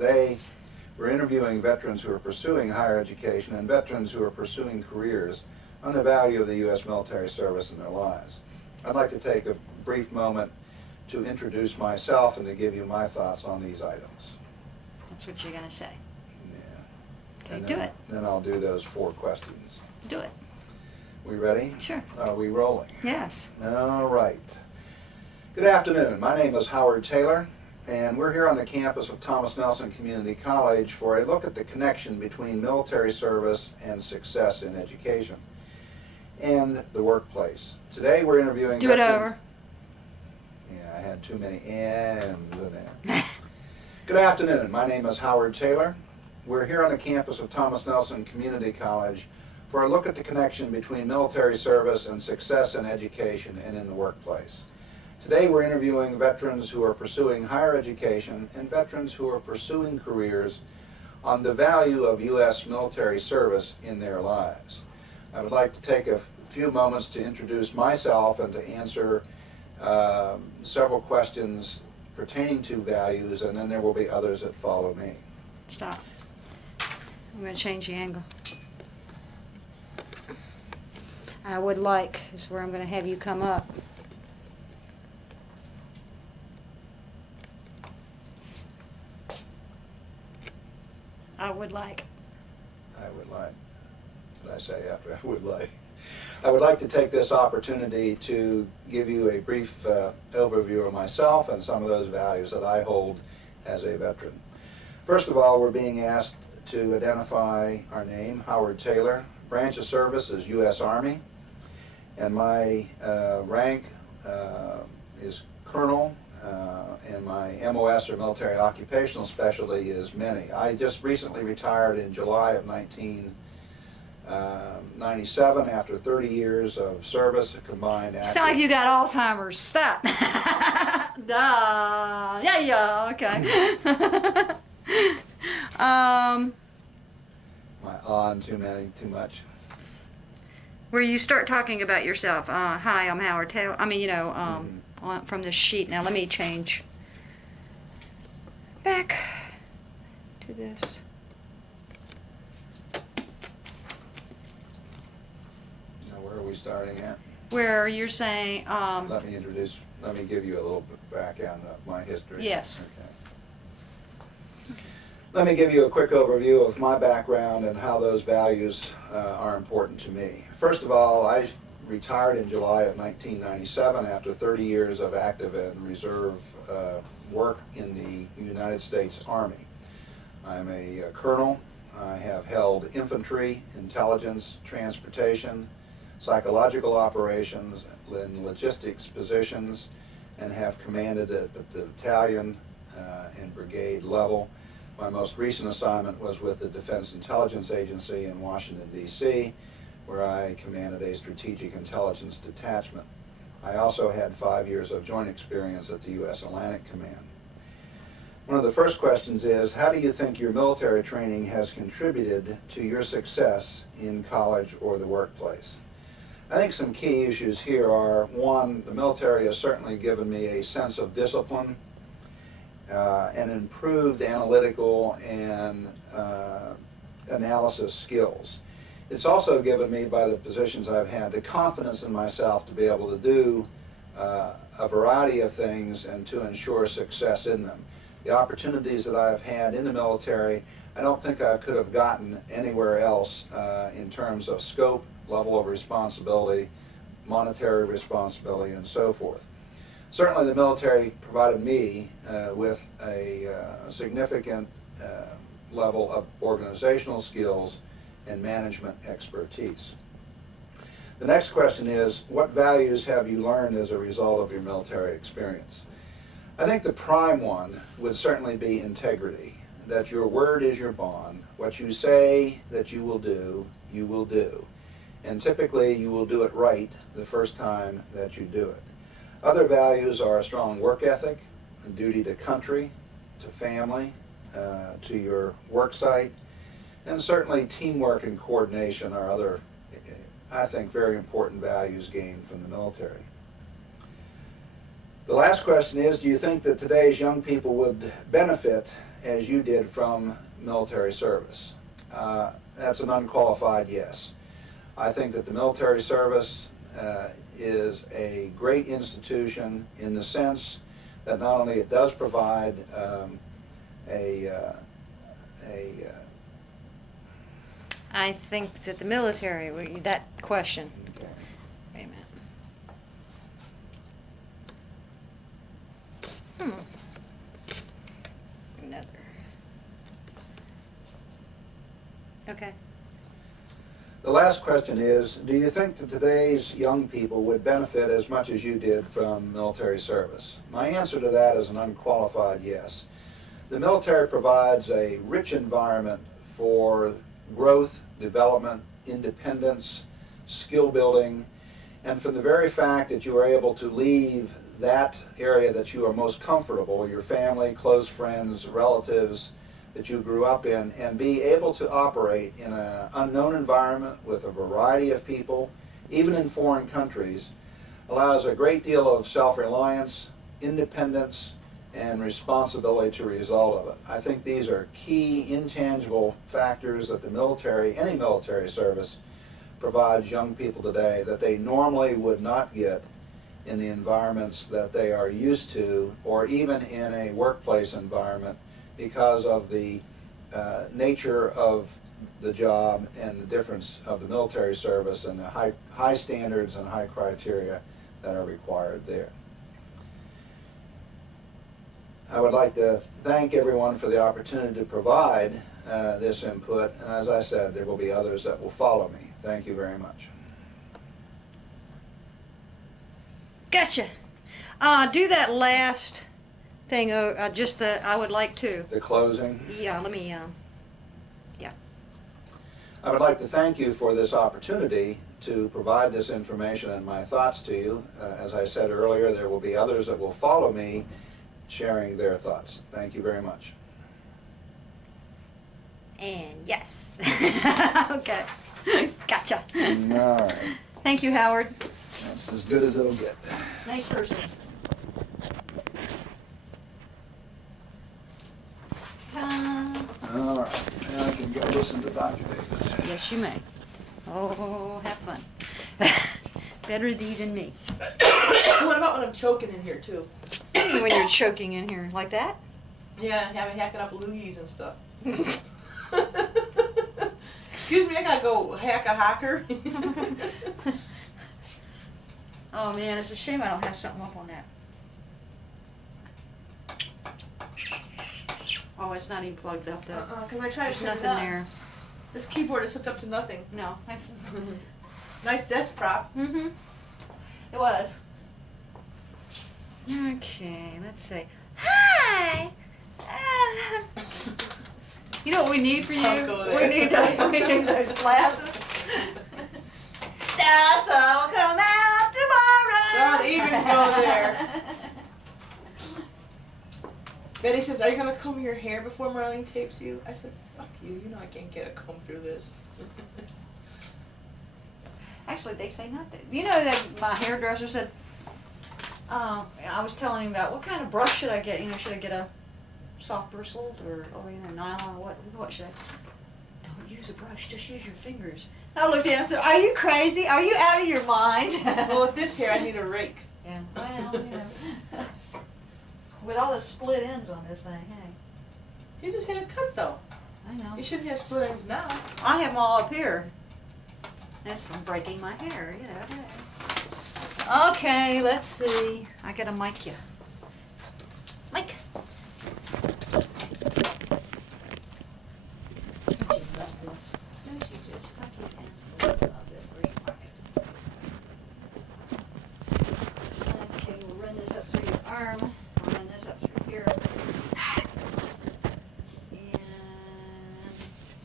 Today, we're interviewing veterans who are pursuing higher education and veterans who are pursuing careers on the value of the U.S. military service in their lives. I'd like to take a brief moment to introduce myself and to give you my thoughts on these items. That's what you're going to say. Yeah. Okay, And do then, it. Then I'll do those 4 questions. Do it. We ready? Sure. Are we rolling? Yes. All right. Good afternoon. My name is Howard Taylor, and we're here on the campus of Thomas Nelson Community College for a look at the connection between military service and success in education and the workplace. Today we're interviewing... Do it over. Yeah, I had too many ands in there. Good afternoon. My name is Howard Taylor. We're here on the campus of Thomas Nelson Community College for a look at the connection between military service and success in education and in the workplace. Today we're interviewing veterans who are pursuing higher education and veterans who are pursuing careers on the value of U.S. military service in their lives. I would like to take a few moments to introduce myself and to answer several questions pertaining to values, and then there will be others that follow me. Stop. I'm going to change the angle. I would like is where I'm going to have you come up. I would like. I would like. Did I say after I would like? I would like to take this opportunity to give you a brief overview of myself and some of those values that I hold as a veteran. First of all, we're being asked to identify our name, Howard Taylor. Branch of service is U.S. Army, and my rank is Colonel, and my MOS, or Military Occupational Specialty, is Mini. I just recently retired in July of 1997 after 30 years of service, a combined active... You sound like you got Alzheimer's. Stop. Duh. Yeah, okay. My on too much. Where you start talking about yourself. Hi, I'm Howard Taylor. I mean, from this sheet. Now let me change back to this. Now where are we starting at? Where you're saying, Let me give you a little bit background of my history. Yes. Okay. Let me give you a quick overview of my background and how those values are important to me. First of all, I retired in July of 1997 after 30 years of active and reserve work in the United States Army. I'm a colonel. I have held infantry, intelligence, transportation, psychological operations, and logistics positions, and have commanded at the battalion and brigade level. My most recent assignment was with the Defense Intelligence Agency in Washington, D.C., where I commanded a strategic intelligence detachment. I also had 5 years of joint experience at the U.S. Atlantic Command. One of the first questions is, how do you think your military training has contributed to your success in college or the workplace? I think some key issues here are, one, the military has certainly given me a sense of discipline and improved analytical and analysis skills. It's also given me, by the positions I've had, the confidence in myself to be able to do a variety of things and to ensure success in them. The opportunities that I've had in the military, I don't think I could have gotten anywhere else in terms of scope, level of responsibility, monetary responsibility, and so forth. Certainly the military provided me with a significant level of organizational skills and management expertise. The next question is, what values have you learned as a result of your military experience? I think the prime one would certainly be integrity, that your word is your bond. What you say that you will do, you will do. And typically you will do it right the first time that you do it. Other values are a strong work ethic, a duty to country, to family, to your work site, and certainly teamwork and coordination are other, I think, very important values gained from the military. The last question is, do you think that today's young people would benefit as you did from military service? That's an unqualified yes. I think that the military service is a great institution in the sense that not only it does provide I think that the military, that question. Wait a minute. Another. Okay. The last question is, do you think that today's young people would benefit as much as you did from military service? My answer to that is an unqualified yes. The military provides a rich environment for growth, development, independence, skill building, and from the very fact that you are able to leave that area that you are most comfortable, your family, close friends, relatives that you grew up in, and be able to operate in an unknown environment with a variety of people, even in foreign countries, allows a great deal of self-reliance, independence, and responsibility to result of it. I think these are key intangible factors that the military, any military service, provides young people today that they normally would not get in the environments that they are used to, or even in a workplace environment, because of the nature of the job and the difference of the military service and the high standards and high criteria that are required there. I would like to thank everyone for the opportunity to provide this input, and as I said, there will be others that will follow me. Thank you very much. Gotcha. Do that last thing. I would like to. The closing. Yeah. Let me. Yeah. I would like to thank you for this opportunity to provide this information and my thoughts to you. As I said earlier, there will be others that will follow me sharing their thoughts. Thank you very much. And yes. Okay. Gotcha. All right. Thank you, Howard. That's as good as it'll get. Nice person. Ta. All right. Now I can go listen to Dr. Davis. Yes, you may. Oh, have fun. Better thee than me. What about when I'm choking in here too? When you're choking in here like that? Yeah, having hacking up loogies and stuff. Excuse me, I gotta go hack a hacker. Oh man, it's a shame I don't have something up on that. Oh, it's not even plugged up though. Cause I tried There's to turn nothing it on. there. This keyboard is hooked up to nothing. No. That's Nice desk prop. mm-hmm. It was. Okay, let's see. Hi! You know what we need for you? Don't go there. We need those glasses. The sun will come out tomorrow. Don't even go there. Betty says, "Are you gonna comb your hair before Marlene tapes you?" I said, "Fuck you. You know I can't get a comb through this." Actually, they say not that. You know that my hairdresser said, I was telling him about what kind of brush should I get? You know, should I get a soft bristled or you know, nylon? What should I? Don't use a brush, just use your fingers. I looked at him and said, "Are you crazy? Are you out of your mind?" Well, with this hair, I need a rake. Yeah, well, you know. With all the split ends on this thing, hey. You just had a cut though. I know. You shouldn't have split ends now. I have them all up here. That's from breaking my hair, you know. Hey. Okay, let's see. I gotta mic you. Mic. Okay, we'll run this up through your arm. We'll run this up through here.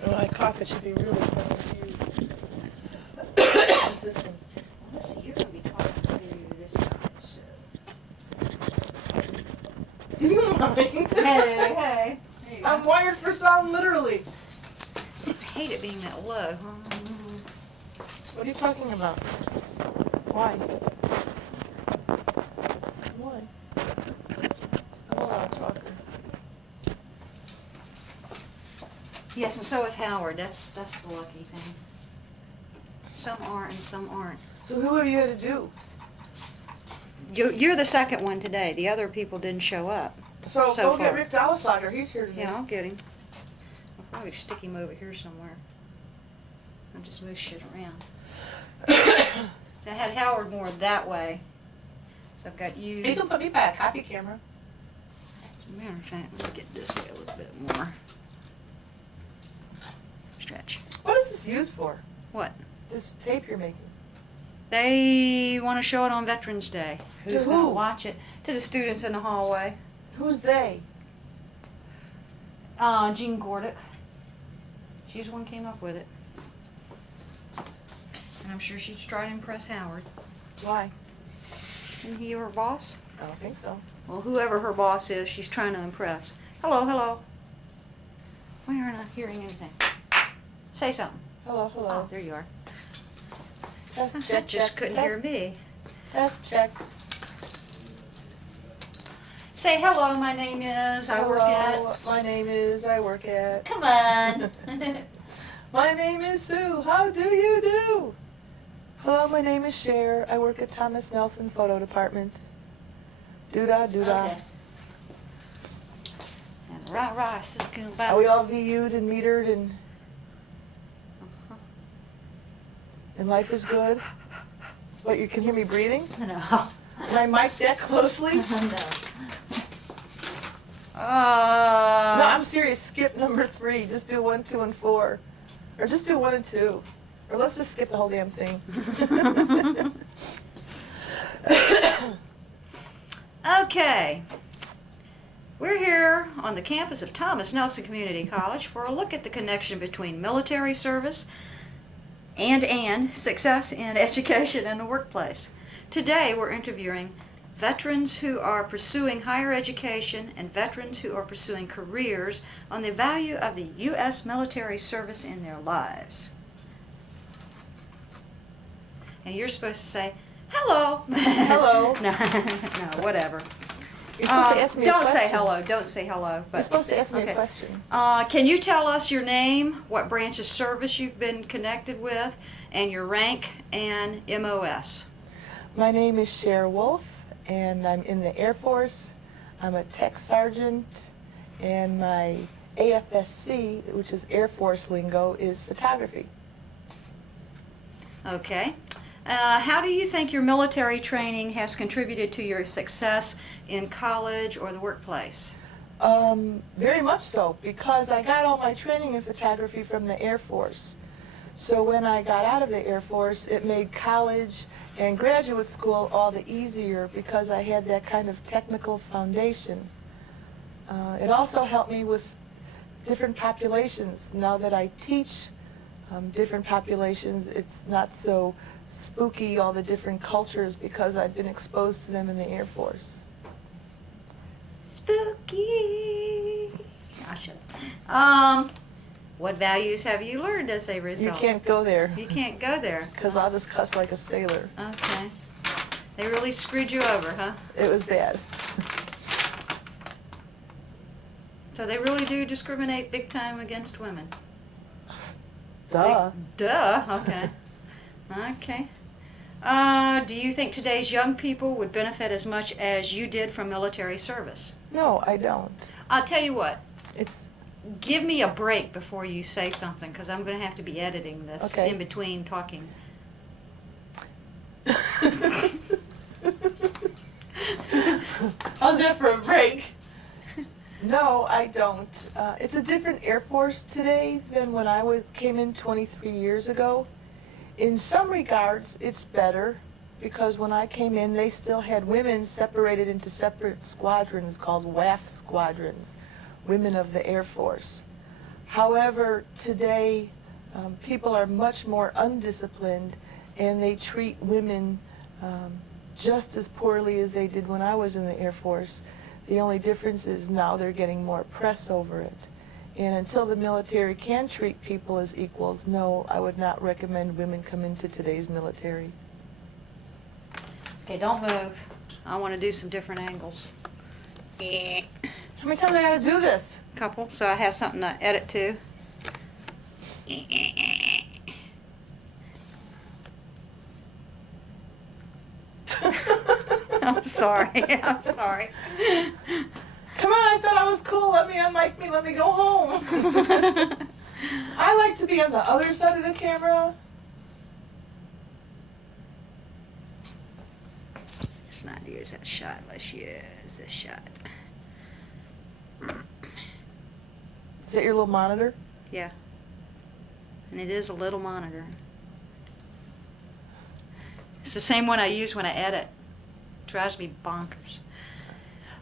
And When I cough, it should be really pleasant to you. What's this thing? let's see, you're gonna be talking through this side, so. Do you mind? Hey. There you go. I'm wired for sound, literally. I hate it being that low. What are you talking about? Why? Why? I'm a loud talker. Yes, and so is Howard. That's the lucky thing. Some aren't and some aren't. So who are you here to do? You're the second one today. The other people didn't show up. So So go get far. Rick Dollislager. He's here today. Yeah, I'll get him. I'll probably stick him over here somewhere. I'll just move shit around. So I had Howard more that way. So I've got you. You can put me back. Copy camera. Matter of fact, let me get this way a little bit more. Stretch. What is this used for? What? This tape you're making? They want to show it on Veterans Day. To Who's going who? to watch it? To the students in the hallway. Who's they? Jean Gordick. She's the one who came up with it. And I'm sure she's trying to impress Howard. Why? Isn't he her boss? I don't think so. Well, whoever her boss is, she's trying to impress. Hello, hello. Why aren't I hearing anything? Say something. Hello, Oh, hello. there you are. Test, I check, just check. couldn't test, hear me. Test, check. Say hello, my name is, I work at. Hello, my name is, I work at. Come on. My name is Sue. How do you do? Hello, my name is Cher. I work at Thomas Nelson Photo Department. Doo-dah, doo-dah. Okay. And rah, sis coon Are we all VU'd and metered and life is good? What, you can hear me breathing? No. Can I mic that closely? No. No, I'm serious. Skip number 3. Just do 1, 2, and 4. Or just do 1 and 2. Or let's just skip the whole damn thing. Okay. We're here on the campus of Thomas Nelson Community College for a look at the connection between military service and success in education and the workplace. Today we're interviewing veterans who are pursuing higher education and veterans who are pursuing careers on the value of the U.S. military service in their lives. And you're supposed to say, hello. Hello. No, whatever. You're supposed to ask me a Don't question. say hello. Don't say hello. You're supposed to ask me okay. a question. Can you tell us your name, what branch of service you've been connected with, and your rank and MOS? My name is Cher Wolf, and I'm in the Air Force. I'm a tech sergeant, and my AFSC, which is Air Force lingo, is photography. Okay. How do you think your military training has contributed to your success in college or the workplace? Very much so, because I got all my training in photography from the Air Force. So when I got out of the Air Force, it made college and graduate school all the easier because I had that kind of technical foundation. It also helped me with different populations. Now that I teach different populations, it's not so spooky, all the different cultures, because I've been exposed to them in the Air Force. Spooky. Gosh. What values have you learned as a You result? can't go there, You can't go there. because I'll just cuss like a sailor. Okay. They really screwed you over, huh? It was bad. So they really do discriminate big time against women. Duh. Duh. Okay. Okay. Do you think today's young people would benefit as much as you did from military service? No, I don't. I'll tell you what. It's Give me a break before you say something, because I'm going to have to be editing this Okay. in between talking. How's that for a break? No, I don't. It's a different Air Force today than when I came in 23 years ago. In some regards, it's better because when I came in, they still had women separated into separate squadrons called WAF squadrons, Women of the Air Force. However, today, people are much more undisciplined and they treat women just as poorly as they did when I was in the Air Force. The only difference is now they're getting more press over it. And until the military can treat people as equals, no, I would not recommend women come into today's military. Okay, don't move. I want to do some different angles. How many times do I gotta do this? Couple, so I have something to edit to. I'm sorry. I'm sorry. Come on, I thought I was cool. Let me unmic me. Let me go home. I like to be on the other side of the camera. Let's not use that shot. Let's use this shot. Is that your little monitor? Yeah. And it is a little monitor. It's the same one I use when I edit. Drives me bonkers.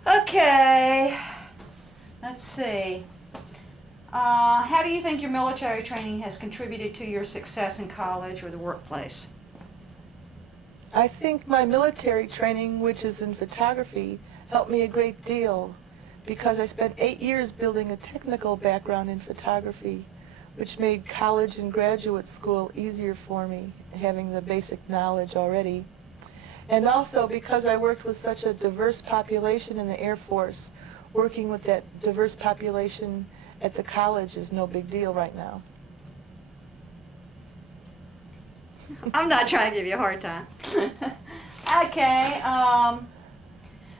Okay. Let's see. How do you think your military training has contributed to your success in college or the workplace? I think my military training, which is in photography, helped me a great deal because I spent 8 years building a technical background in photography, which made college and graduate school easier for me, having the basic knowledge already. And also because I worked with such a diverse population in the Air Force, working with that diverse population at the college is no big deal right now. I'm not trying to give you a hard time. Okay.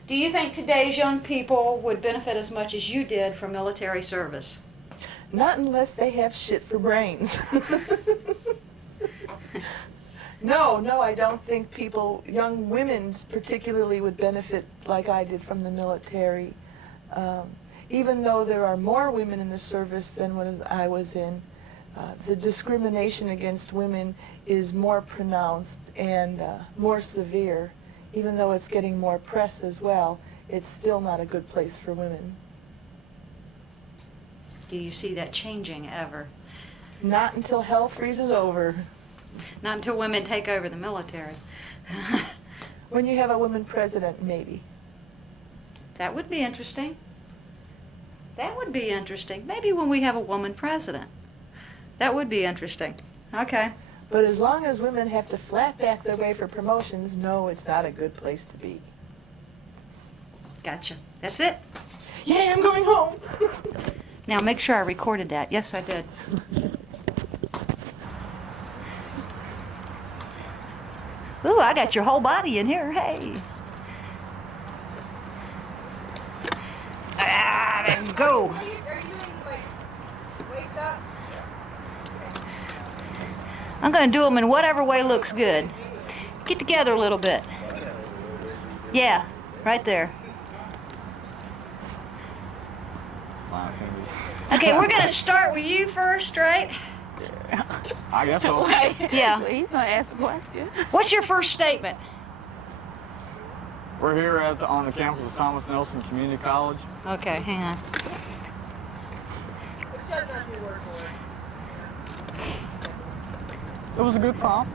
Do you think today's young people would benefit as much as you did from military service? Not unless they have shit for brains. No, I don't think people, young women particularly, would benefit like I did from the military. Even though there are more women in the service than when I was in, the discrimination against women is more pronounced and more severe. Even though it's getting more press as well, it's still not a good place for women. Do you see that changing ever? Not until hell freezes over. Not until women take over the military. When you have a woman president, maybe. That would be interesting. That would be interesting. Maybe when we have a woman president. That would be interesting. Okay. But as long as women have to flat back their way for promotions, no, it's not a good place to be. Gotcha. That's it. Yay, I'm going home. Now make sure I recorded that. Yes, I did. Ooh, I got your whole body in here. Hey. Go. Are you doing like waist up? I'm going to do them in whatever way looks good. Get together a little bit. Yeah, right there. Okay, we're going to start with you first, right? I guess so. Yeah. Well, he's gonna ask a question. What's your first statement? We're here on the campus of Thomas Nelson Community College. Okay, hang on. It was a good prompt.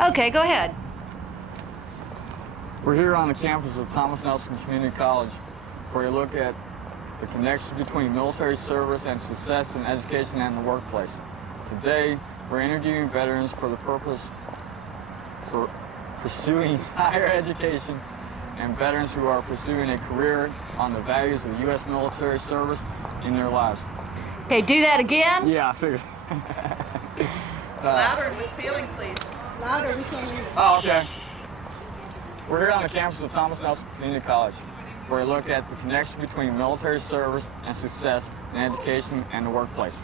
Okay, go ahead. We're here on the campus of Thomas Nelson Community College, where you look at the connection between military service and success in education and the workplace. Today, we're interviewing veterans for the purpose for pursuing higher education and veterans who are pursuing a career on the values of the U.S. military service in their lives. Okay, do that again. Yeah, I figured. Louder with feeling, please. Louder, we can't hear you. Oh, okay. We're here on the campus of Thomas Nelson Community College, where we look at the connection between military service and success in education and the workplace.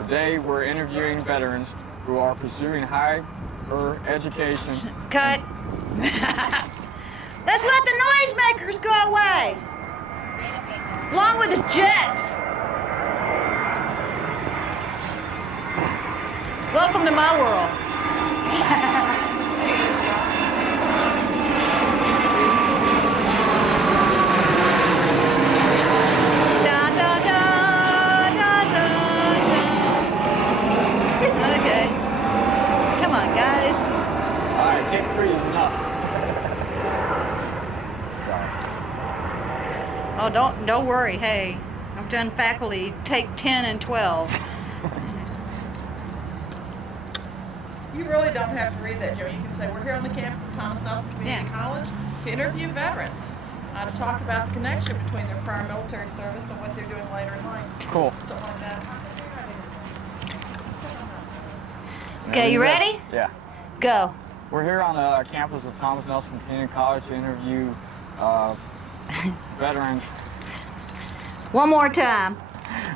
Today, we're interviewing veterans who are pursuing higher education. Cut. Let's let the noisemakers go away. Along with the jets. Welcome to my world. Da, da, da, da, da, da. Okay. Come on, guys. All right, take 3 is enough. Sorry. Oh, don't worry. Hey, I've done faculty take 10 and 12. You really don't have to read that, Joe. You can say, we're here on the campus of Thomas Nelson Community College to interview veterans, to talk about the connection between their prior military service and what they're doing later in life. Cool. Something like that. Okay, you ready? Yeah. Go. We're here on the campus of Thomas Nelson Community College to interview veterans. One more time.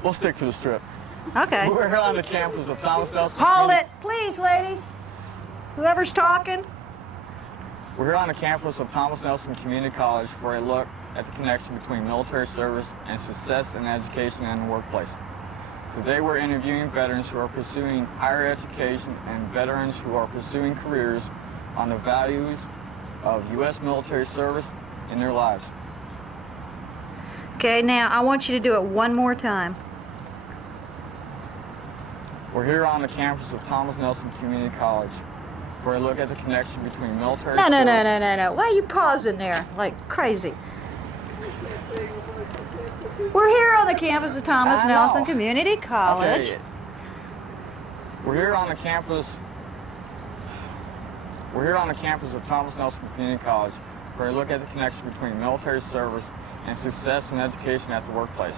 We'll stick to the strip. Okay. We're here on the campus of Thomas Nelson. Hold it, please, ladies. Whoever's talking. We're here on the campus of Thomas Nelson Community College for a look at the connection between military service and success in education and the workplace. Today we're interviewing veterans who are pursuing higher education and veterans who are pursuing careers on the values of U.S. military service in their lives. Okay, now I want you to do it one more time. We're here on the campus of Thomas Nelson Community College for a look at the connection between military No, service. no. Why are you pausing there like crazy? We're here on the campus of Thomas I Nelson know. Community College. Okay. We're here on the campus of Thomas Nelson Community College for a look at the connection between military service and success in education at the workplace.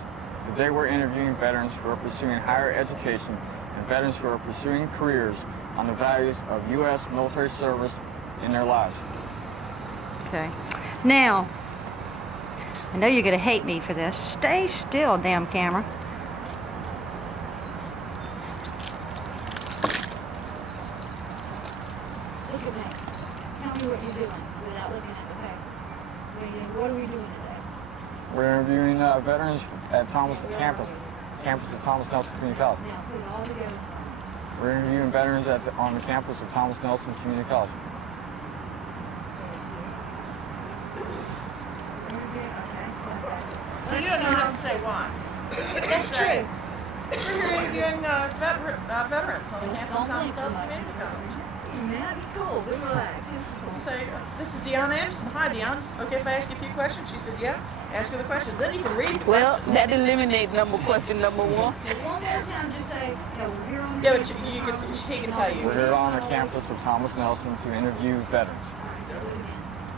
Today we're interviewing veterans who are pursuing higher education and veterans who are pursuing careers on the values of U.S. military service in their lives. Okay. Now, I know you're going to hate me for this. Stay still, damn camera. Look at me. Tell me what you're doing without looking at the paper. What are we doing today? We're interviewing veterans at campus of Thomas Nelson Community College. Now, put it all together. We're interviewing veterans on the campus of Thomas Nelson Community College. So you don't know how to say why. That's true. We're here interviewing veterans on the campus of Thomas Nelson Community College. That'd be cool. We relax. You say, this is Deanna Anderson. Hi, Deanna. Okay if I ask you a few questions? She said, yeah. Ask her the questions. Then you can read the Well, questions. that eliminates question number one. One more time, just say, we're here on the Yeah, but he can tell you. We're here on the campus of Thomas Nelson to interview veterans.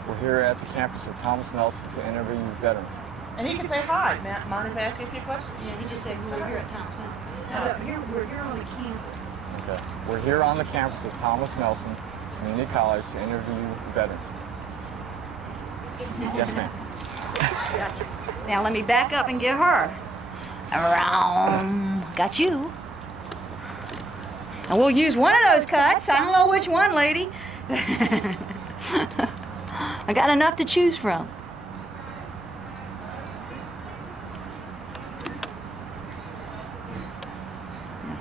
We're here at the campus of Thomas Nelson to interview veterans. And he can say, hi. Mind if I ask you a few questions? Yeah, he just said we're here at Thompson. We're here on the campus. Okay. We're here on the campus of Thomas Nelson Community College to interview veterans. Yes, ma'am. Now let me back up and get her. Around. Got you. And we'll use one of those cuts. I don't know which one, lady. I got enough to choose from.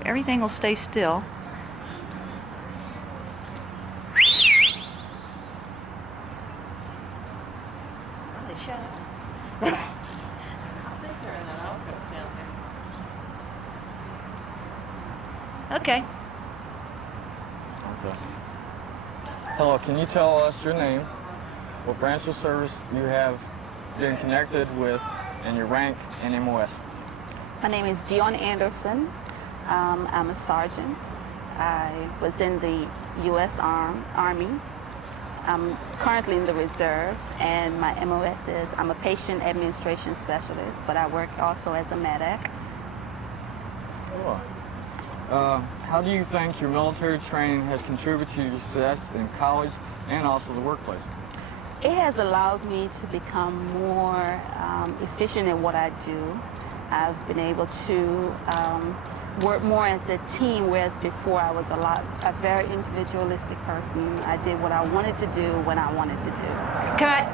If everything will stay still. Well, they shut up. Okay. Okay. Hello, can you tell us your name, what branch of service you have been connected with, and your rank in MOS? My name is Dion Anderson. I'm a sergeant. I was in the U.S. Army. I'm currently in the reserve, and my MOS is I'm a patient administration specialist, but I work also as a medic. Cool. How do you think your military training has contributed to your success in college and also the workplace? It has allowed me to become more efficient at what I do. I've been able to work more as a team, whereas before I was a very individualistic person. I did what I wanted to do when I wanted to do. Cut.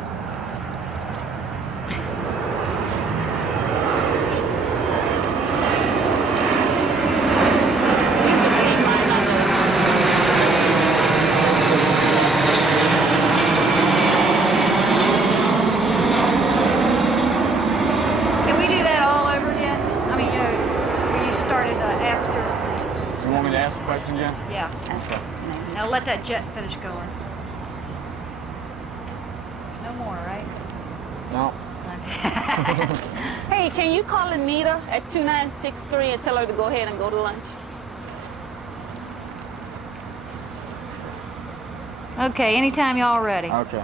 Can we do that all over again? I mean, where you started to ask your... Do you want me to ask the question again? Yeah. That's it. Now let that jet finish going. No more, right? No. Hey, can you call Anita at 2963 and tell her to go ahead and go to lunch? Okay, anytime y'all ready. Okay.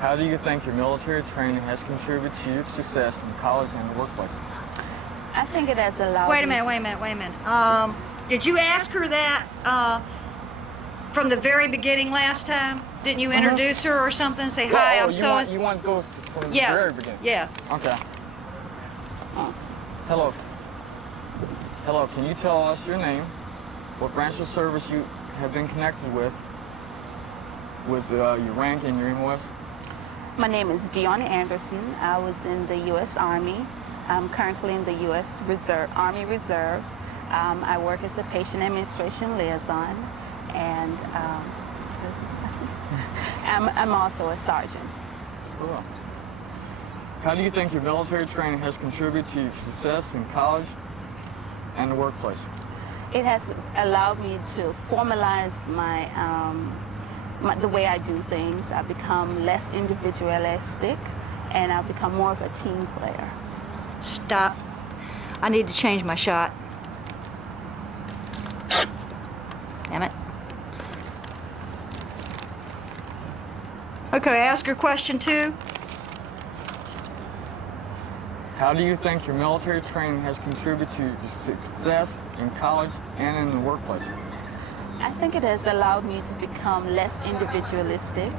How do you think your military training has contributed to your success in college and the workplace? I think it has allowed Wait a me minute, to- wait a minute, wait a minute. Did you ask her that from the very beginning last time? Didn't you introduce her or something? Say, hi, I'm so... You want to go from Yeah, the very beginning? yeah. Okay. Hello. Hello, can you tell us your name, what branch of service you have been connected with your rank and your MOS? My name is Dion Anderson. I was in the U.S. Army. I'm currently in the U.S. Army Reserve. I work as a patient administration liaison, and I'm also a sergeant. Cool. How do you think your military training has contributed to your success in college and the workplace? It has allowed me to formalize the way I do things. I've become less individualistic, and I've become more of a team player. Stop. I need to change my shot. Damn it. Okay, ask her question 2. How do you think your military training has contributed to your success in college and in the workplace? I think it has allowed me to become less individualistic.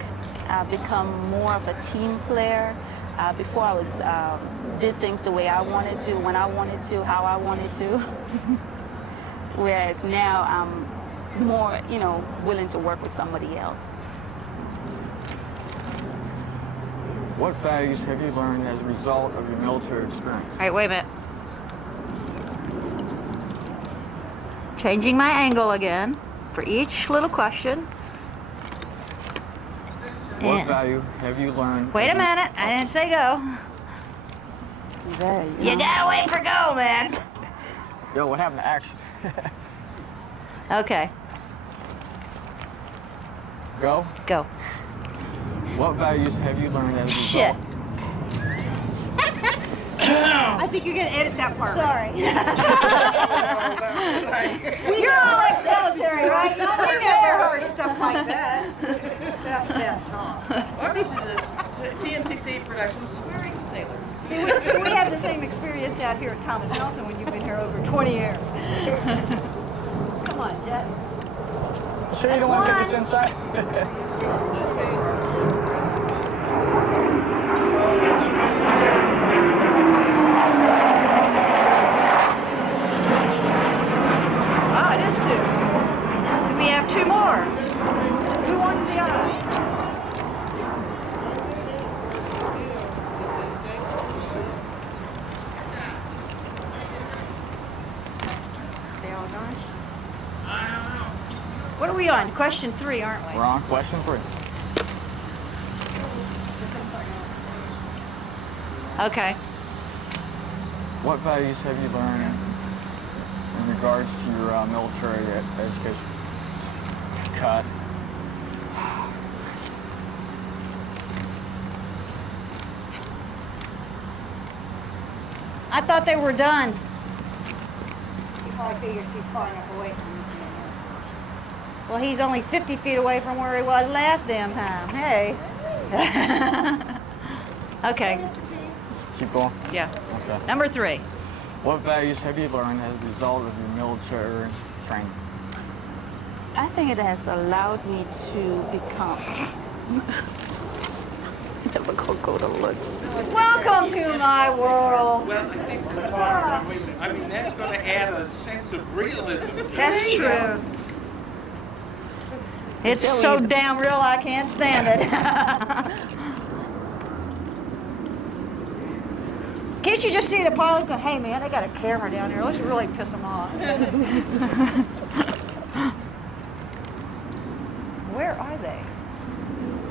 I've become more of a team player. Before I was did things the way I wanted to, when I wanted to, how I wanted to. Whereas now I'm more, willing to work with somebody else. What values have you learned as a result of your military experience? All right, wait a minute. Changing my angle again for each little question. What And- value have you learned? Wait a minute, I didn't say go. Very You gotta wait for go, man. Yo, what happened to action? Okay, Go. go. What values have you learned as a Shit. result? I think you're gonna edit that part. Sorry. You're all ex-military, right? We never heard stuff like that. Welcome to the TNCC production Swearing Sailors. See, we have the same experience out here at Thomas Nelson when you've been here over 20 years. Come on, Jet. Sure you don't want to get this inside? Ah, it is 2. Do we have 2 more? Who wants the eyes? They all gone? What are we on? Question 3, aren't we? We're on question 3. Okay. What values have you learned in regards to your military education? Cut. I thought they were done. You probably figured she's far enough away from you. Well, he's only 50 feet away from where he was last damn time. Hey. Okay. Keep going. Yeah. Okay. Number 3. What values have you learned as a result of your military training? I think it has allowed me to become. Never gonna go to lunch. Welcome to my world. Well, I think we're talking, I mean, that's going to add a sense of realism to That's it. true. It's so damn real I can't stand it. Can't you just see the pilot go, hey man, they got a camera down here. Let's really piss them off. Where are they?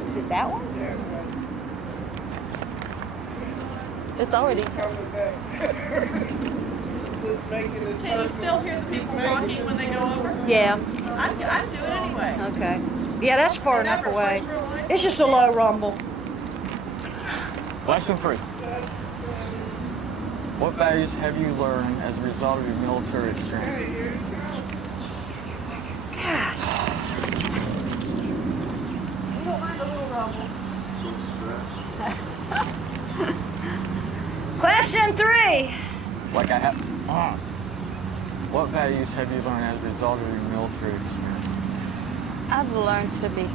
Is it that one? It's already. Can you still hear the people talking when they go over? Yeah. I'd do it anyway. Okay. Yeah, that's far enough Never away. flew through line. It's just a low rumble. Lesson 3. What values have you learned as a result of your military experience? trouble. Question 3. Like I have. What values have you learned as a result of your military experience? I've learned to be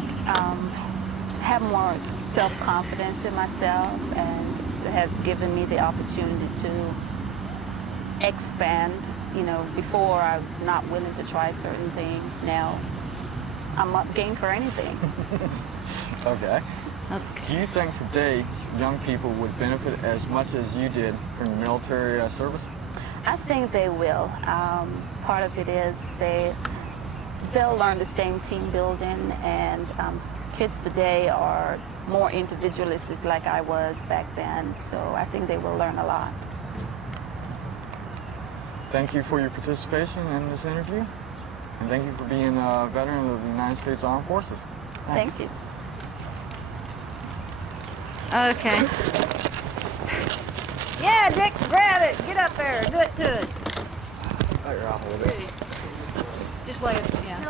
have more self-confidence in myself, and it has given me the opportunity to expand. You know, before I was not willing to try certain things. Now I'm up game for anything. Okay. Do you think today's young people would benefit as much as you did from your military service? I think they will. Part of it is they'll learn the same team building, and kids today are more individualistic like I was back then, so I think they will learn a lot. Thank you for your participation in this interview, and thank you for being a veteran of the United States Armed Forces. Thanks. Thank you. Okay. Yeah, Dick, grab it. Get up there. Do it to it. Oh, you're off with it. Just lay it, yeah. You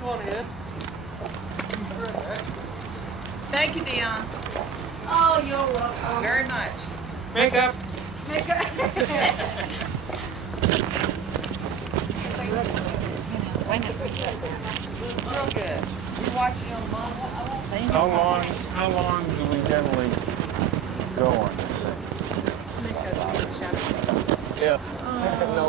go on ahead. Thank you, Dion. Oh, you're welcome. Very much. Makeup. Real good. You watching on mom? How long do we generally go on this thing? Yeah. No.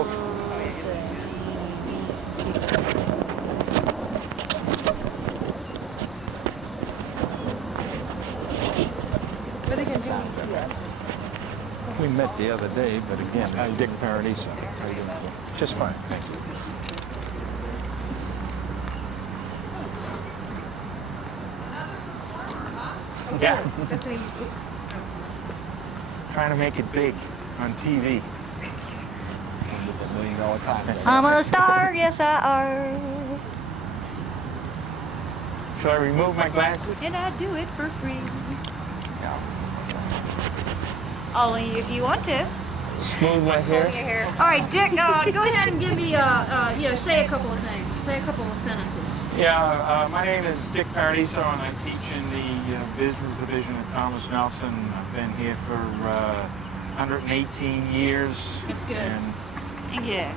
Yes. We met the other day, but again, it's Dick Paradiso. How you doing, sir? Just fine, thank you. Yeah. Trying to make it big on TV. $1 million contract. I'm a star, yes I are. Shall I remove my glasses? And I do it for free. Yeah. Only if you want to. Smooth my hair. All right, Dick, go ahead and give me, say a couple of things. Say a couple of sentences. Yeah, my name is Dick Paradiso, and I teach in the business division at Thomas Nelson. I've been here for 118 years. That's good. And Thank you.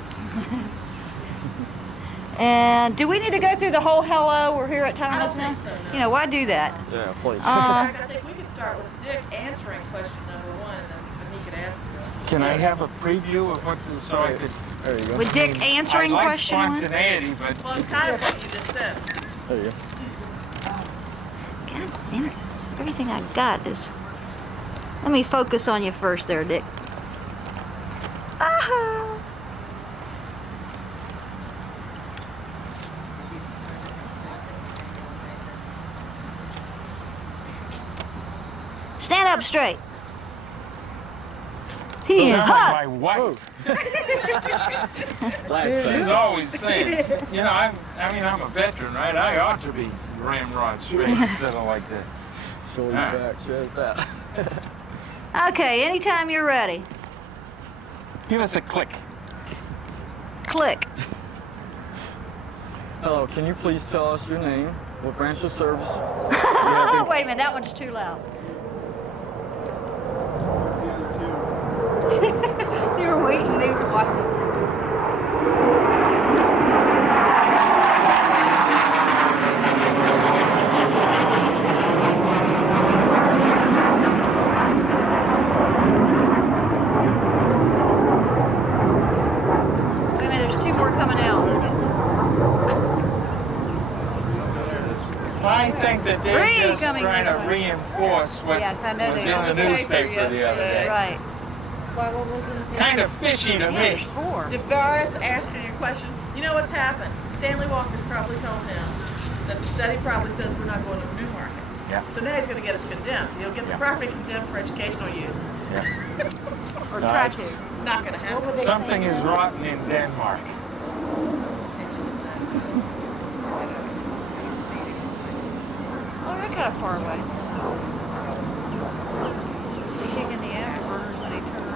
And do we need to go through the whole hello? We're here at Thomas now. think so, no. You know, why do that? Yeah, please. In fact, I think we could start with Dick answering question number 1, and then he could ask us. can I have a preview of what the, so I could... There you go. With Dick answering I like question 1? spontaneity, but Well, it's kind of what you just said. There you go. God damn it. Everything I got is... Let me focus on you first there, Dick. Ah! Stand up straight. I'm like Ha! my wife. Last She's time. always saying, you know, I'm a veteran, right? I ought to be ramrod straight instead of like this. Shoulder back, chest back. Okay, anytime you're ready. Give us a click. Click. Hello, can you please tell us your name, what branch of service? Wait a minute, that one's too loud. They were waiting, they were watching. Wait a minute, there's 2 more coming out. I think that they're 3 just coming trying this to way. reinforce what Yes, I know was they in are. the newspaper the other day. Right. Kind of fishy to Yeah, me. there's 4. DeVaris asking your question. You know what's happened? Stanley Walker's probably told him that the study probably says we're not going to Newmarket. Yeah. So now he's going to get us condemned. He'll get the Yeah. property condemned for educational use. Yeah. Or try to. Nice. Not going to happen. Something is rotten in Denmark. Oh, they're kind of far away. So you kick in the afterburners when they turn around.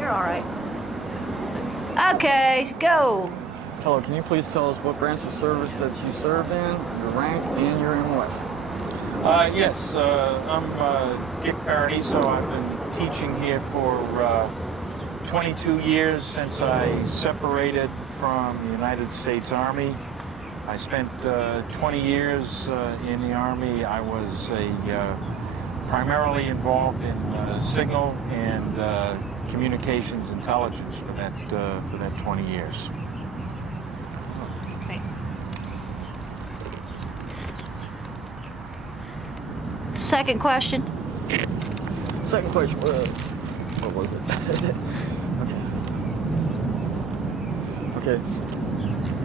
You're all right. Okay, go. Hello, can you please tell us what branch of service that you served in, your rank, and your MOS? Yes, I'm Dick Paradiso. I've been teaching here for 22 years since I separated from the United States Army. I spent 20 years in the Army. I was primarily involved in signal and communications intelligence for that 20 years. Okay. Second question. Second question, what was it? Okay.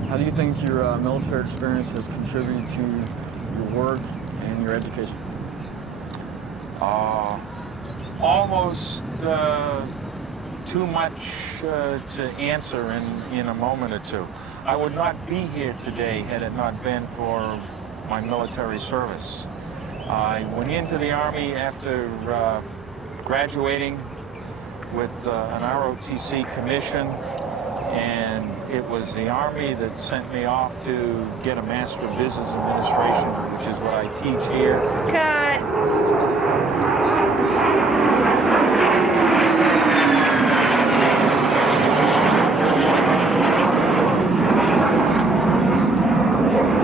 How do you think your military experience has contributed to your work and your education? Almost too much to answer in a moment or two. I would not be here today had it not been for my military service. I went into the Army after graduating with an ROTC commission, and it was the Army that sent me off to get a Master of Business Administration, which is what I teach here. Cut.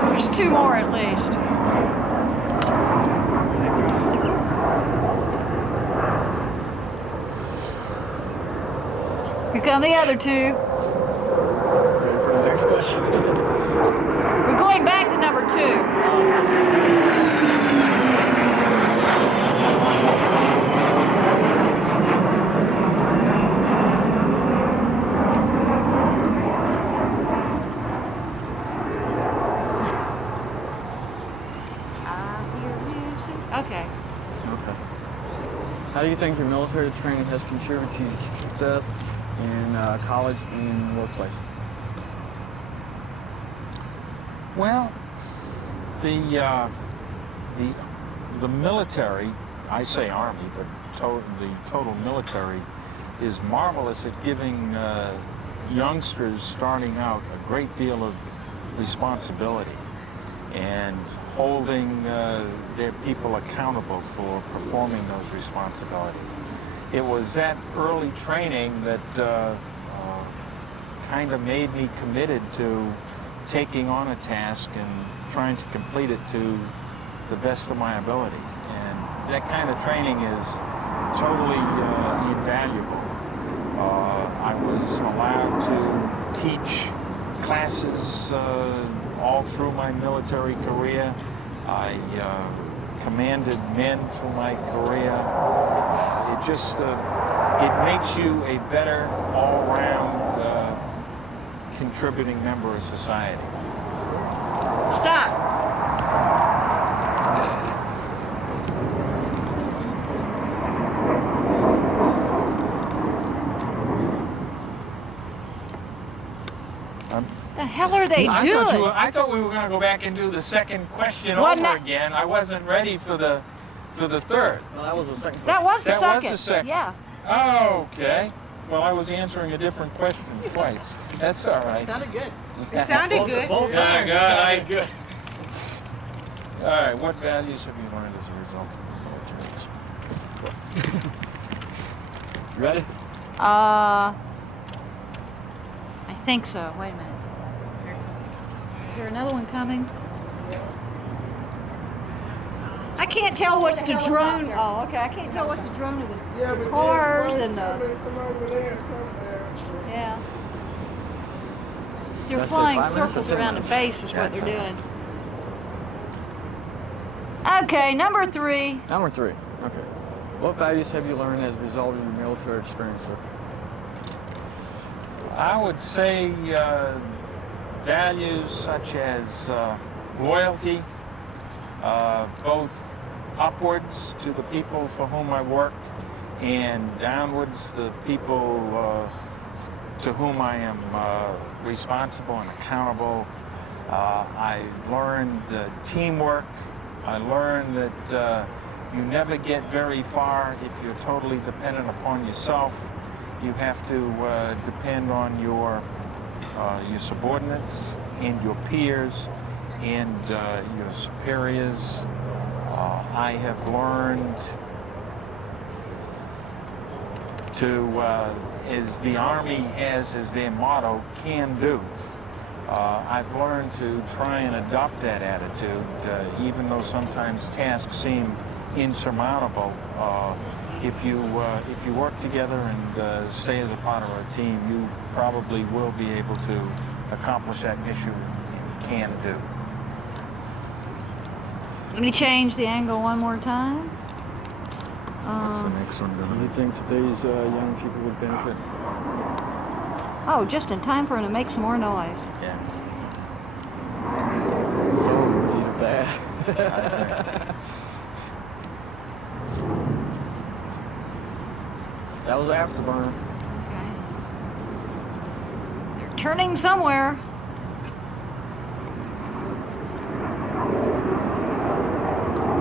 There's two more at least. Here come the other two. Next question. We're going back to number 2. Okay. Okay. How do you think your military training has contributed to your success in college and workplace? Well, the military, I say Army, but the total military is marvelous at giving youngsters starting out a great deal of responsibility and holding their people accountable for performing those responsibilities. It was that early training that kind of made me committed to taking on a task and trying to complete it to the best of my ability. And that kind of training is totally invaluable. I was allowed to teach classes all through my military career. I commanded men through my career. It just, it makes you a better all-round contributing member of society. Stop. The hell are they doing? I thought we were going to go back and do the second question Wasn't over that- again. I wasn't ready for the third. Well, that was the second. That was the That second. was the second. Yeah. Oh, okay. Well, I was answering a different question twice. That's all right. Sounded good. It sounded good. Yeah, God, good. All right, what values have you learned as a result of military experience? You ready? I think so. Wait a minute. Is there another one coming? I can't tell what's the drone. Oh, okay. I can't tell what's the drone of the cars and the. Yeah. They're That's it, flying 5 minutes or circles 10 around the minutes? base is what That's they're it. doing. Okay, number 3. Number 3. Okay. What values have you learned as a result of your military experience, sir? I would say values such as loyalty, both upwards to the people for whom I work and downwards the people to whom I am responsible and accountable. I learned teamwork. I learned that you never get very far if you're totally dependent upon yourself. You have to depend on your your subordinates and your peers and your superiors. I have learned to, as the Army has as their motto, can do. I've learned to try and adopt that attitude, even though sometimes tasks seem insurmountable. If you work together and stay as a part of a team, you probably will be able to accomplish that mission and can do. Let me change the angle one more time. What's the next one going to be? Do you think today's young people would benefit? Oh, just in time for him to make some more noise. Yeah. So really bad. That was afterburner. Okay. They're turning somewhere.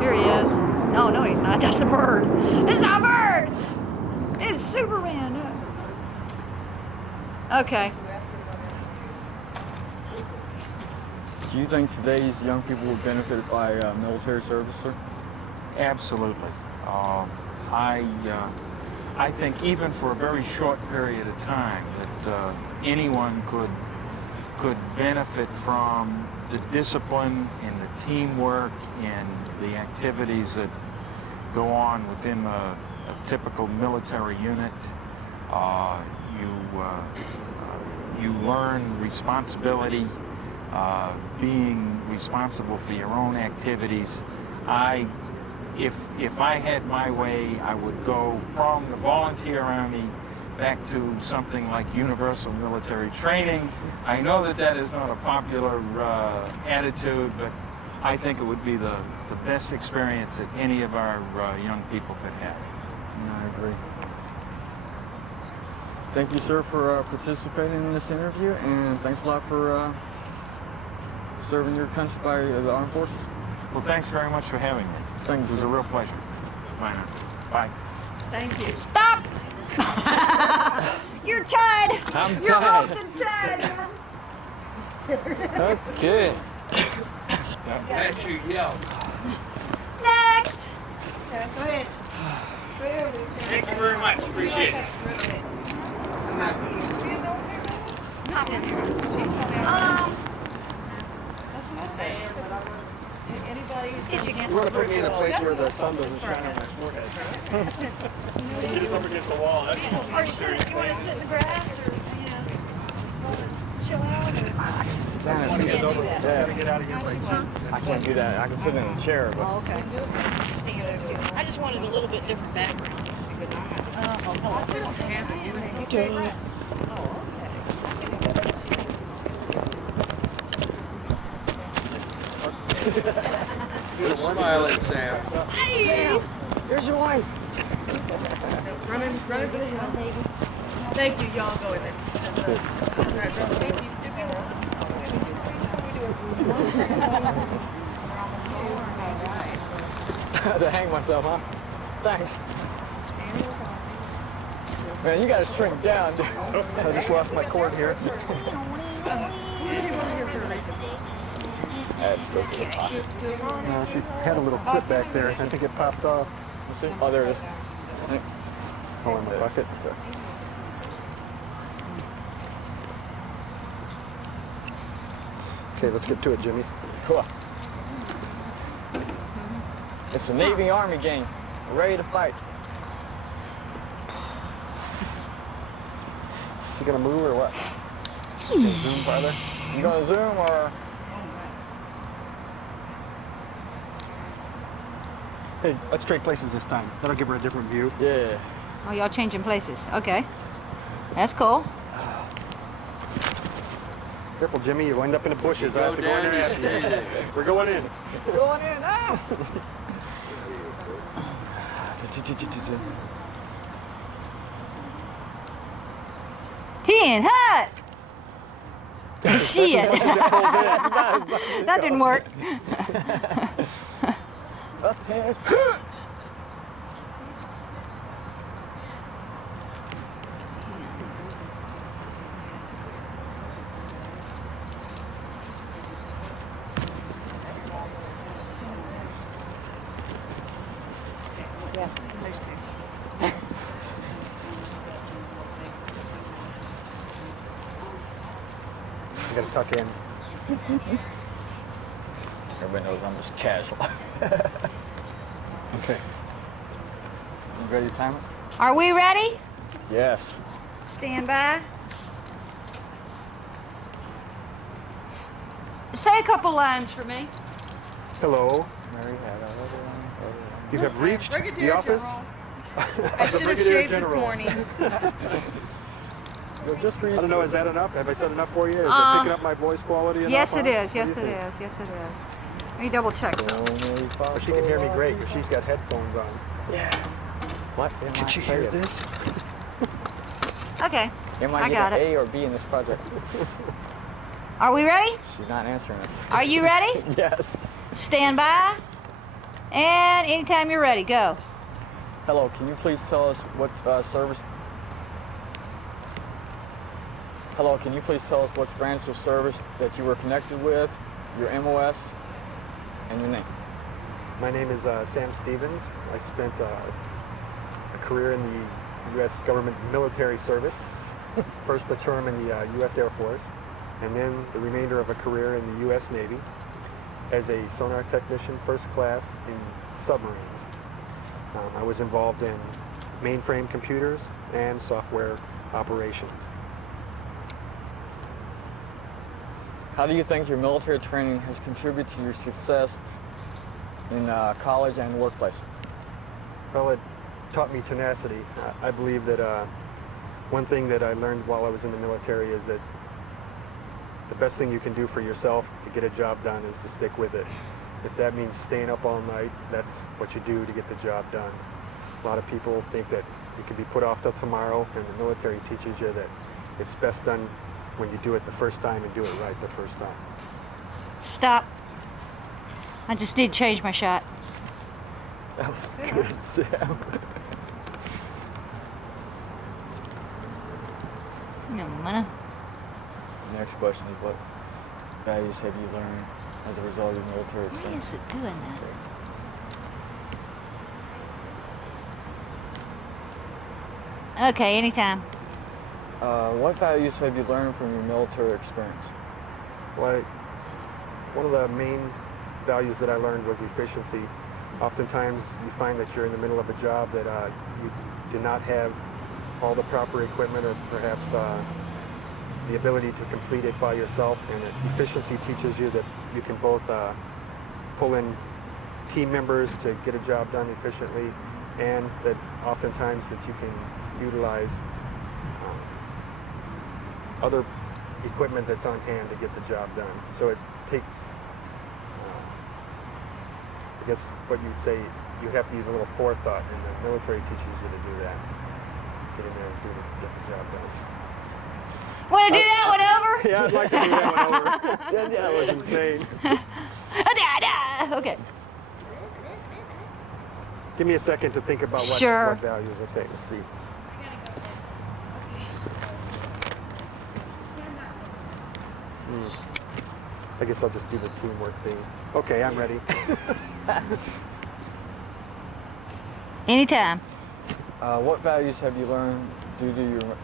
Here he is. No, he's not. That's a bird. It's a bird! It's Superman. Okay. Do you think today's young people would benefit by military service, sir? Absolutely. I think even for a very short period of time that anyone could benefit from the discipline and the teamwork and the activities that go on within a typical military unit. You learn responsibility, being responsible for your own activities. If I had my way, I would go from the volunteer army back to something like universal military training. I know that that is not a popular attitude, but I think it would be the best experience that any of our young people could have. I agree. Thank you, sir, for participating in this interview, and thanks a lot for serving your country by the armed forces. Well, thanks very much for having me. Thank you. It was a real pleasure. Bye now. Bye. Thank you. Stop! You're tied! I'm You're tied. rope and tied! Okay. Glad you yelled. Next! Okay, go ahead. Thank you very much. Appreciate it. You want to put me in a place where the sun doesn't shine on my forehead. It's up against the wall. That's Or sit, you want to sit in the grass or, chill out? I want to get over. Gotta get out of here by 10. I can't do that. I can sit in a chair, but Oh, okay. I just wanted a little bit different background. Good smiling, Sam. Hey! here's your wife. Run for the hill. Thank you. Y'all go in there. Thank you. To hang myself, huh? Thanks. Man, you gotta shrink down, dude. I just lost my cord here. That's supposed to be pocket. No, she had a little clip back there. I think it popped off. Let's see. Oh, there it is. Oh, in my bucket. Okay, let's get to it, Jimmy. Cool. It's a Navy-Army game. We're ready to fight. You gonna move or what? Zoom farther. You gonna zoom or? Hey, let's trade places this time. That'll give her a different view. Yeah. Oh, y'all changing places. Okay. That's cool. Careful, Jimmy. You wind up in the bushes. I have to go in there. We're going in. We're going in now. Tin Hut! Shit! That didn't work. Okay. I gotta tuck in. Everybody knows I'm just casual. Okay. You ready to time it? Are we ready? Yes. Stand by. Say a couple lines for me. Hello. Mary had a little You have reached Brigadier the office. General. of I the should have Brigadier shaved this General. morning. just I don't know, is that enough? Have I said enough for you? Is it picking up my voice quality enough? Yes, it huh? is. What do Yes, you it think? is. Yes, it is. Let me double check something. Oh, she can hear me great because she's got headphones on. What am I saying? this? Okay. Am I I got getting it. A or B in this project? Are we ready? She's not answering us. Are you ready? Yes. Stand by. And anytime you're ready, go. Hello, can you please tell us what service? Hello, can you please tell us what branch of service that you were connected with, your MOS, and your name? My name is Sam Stevens. I spent a career in the U.S. government military service. First a term in the U.S. Air Force, and then the remainder of a career in the U.S. Navy as a sonar technician, first class in submarines. I was involved in mainframe computers and software operations. How do you think your military training has contributed to your success in college and workplace? Well, it taught me tenacity. I believe that one thing that I learned while I was in the military is that the best thing you can do for yourself to get a job done is to stick with it. If that means staying up all night, that's what you do to get the job done. A lot of people think that you can be put off till tomorrow, and the military teaches you that it's best done when you do it the first time and do it right the first time. Stop. I just need to change my shot. That was good, Sam. No, mana. Next question is, what values have you learned as a result of your military Why experience? is it doing that? Okay, anytime. What values have you learned from your military experience? Well, one of the main values that I learned was efficiency. Oftentimes you find that you're in the middle of a job that you do not have all the proper equipment or perhaps the ability to complete it by yourself, and efficiency teaches you that you can both pull in team members to get a job done efficiently, and that oftentimes that you can utilize other equipment that's on hand to get the job done. So it takes, I guess what you'd say, you have to use a little forethought, and the military teaches you to do that. Get in there and get the job done. Want to do that one over? Yeah, I'd like to do that one over. That was insane. Okay. Give me a second to think about Sure. what values. Okay, let's see. I guess I'll just do the teamwork thing. Okay, I'm ready. Anytime. What values have you learned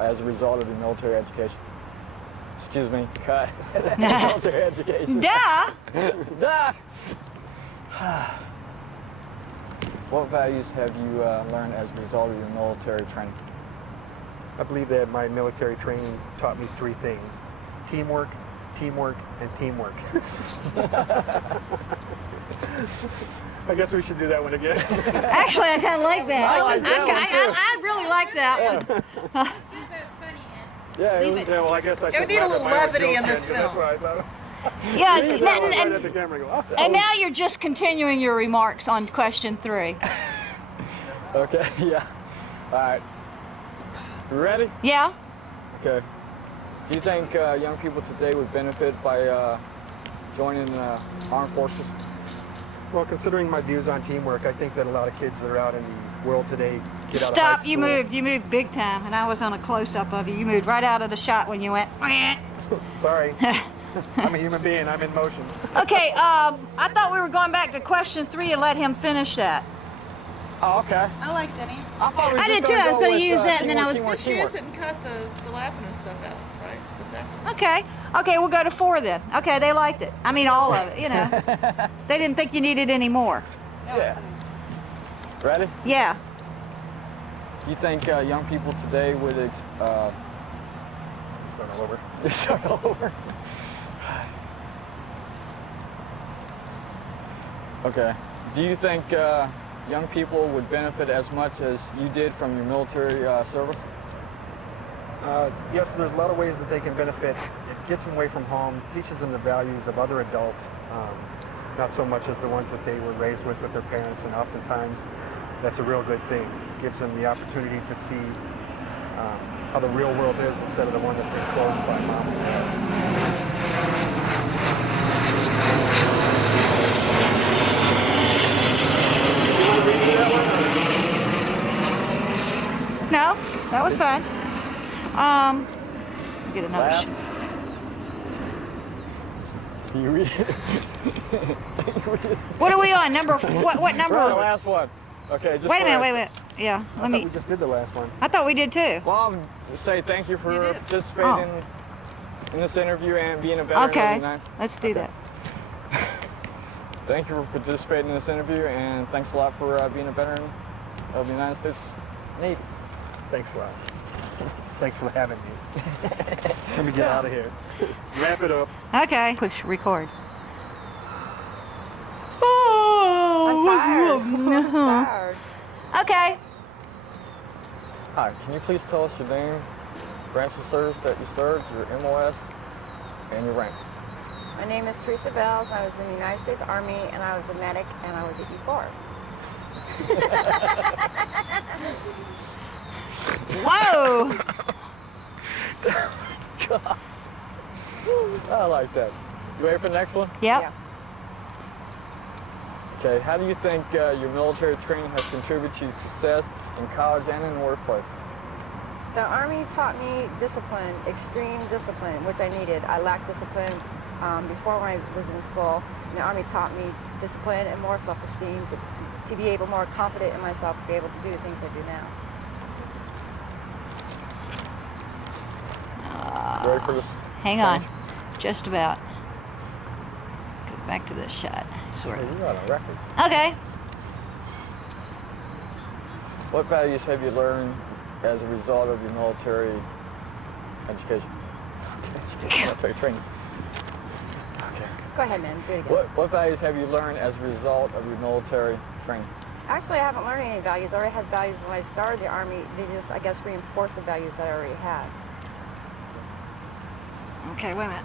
as a result of your military education? Excuse me, cut. Military education. Duh. Duh. What values have you learned as a result of your military training? I believe that my military training taught me three things: teamwork, teamwork, and teamwork. I guess we should do that one again. Actually, I kind of like that. I like that one, too. I really like that one. Yeah, it was, Yeah, well, I guess I Yeah, we should need a laugh at little my own levity jokes in this then, 'cause That's film. what I thought. Yeah, Right at the camera, go, "Oh." and now you're just continuing your remarks on question 3. okay, yeah. All right. You ready? Yeah? Okay. Do you think young people today would benefit by joining the armed forces? Well, considering my views on teamwork, I think that a lot of kids that are out in the world today get Stop, out of high you school. moved big time, and I was on a close-up of you. You moved right out of the shot when you went. Sorry. I'm a human being. I'm in motion. Okay, I thought we were going back to question 3 and let him finish that. Oh, okay. I like that answer. I thought we were I just did too. I was go gonna with, use that, and then I was teamwork, Just teamwork. use it and cut the laughing and stuff out, right? so. Okay. Okay, we'll go to 4 then. Okay, they liked it. I mean, all of it, you know. They didn't think you needed any more. Yeah. Ready? Yeah. Do you think young people today would Start all over. start all over? Okay. Do you think young people would benefit as much as you did from your military service? Yes, there's a lot of ways that they can benefit. It gets them away from home, teaches them the values of other adults, not so much as the ones that they were raised with their parents, and oftentimes that's a real good thing. It gives them the opportunity to see how the real world is instead of the one that's enclosed by mom and dad. No, that was fun. Get another. Last? You read it? What are we on? Number what number? Right, last one. Okay, just Wait a minute, for- wait. Yeah, I let thought me. we just did the last one. I thought we did too. Well, I would say thank you for You did. participating in this interview and being a veteran. Okay, of the United- let's do that. Thank you for participating in this interview, and thanks a lot for being a veteran of the United States Navy. Thanks a lot. Thanks for having me. Let me get out of here. Wrap it up. Okay. Push record. I'm tired. I'm tired. Okay. Hi, can you please tell us your name, branch of service that you served, your MOS, and your rank? My name is Teresa Bells. I was in the United States Army, and I was a medic, and I was at E4. Whoa. God. I like that. You ready for the next one? Yep. Yeah. Okay, how do you think your military training has contributed to success in college and in the workplace? The Army taught me discipline, extreme discipline, which I needed. I lacked discipline before when I was in school. And the Army taught me discipline and more self-esteem to be able, more confident in myself, to be able to do the things I do now. Ready for this? Hang on. Just about. Go back to this shot. Sort Hey, of. you're on a record. Okay. What values have you learned as a result of your military education? Military training. Okay. Go ahead, man. Do it again. What values have you learned as a result of your military training? Actually, I haven't learned any values. I already had values when I started the Army. They just, I guess, reinforced the values that I already had. Okay, wait a minute.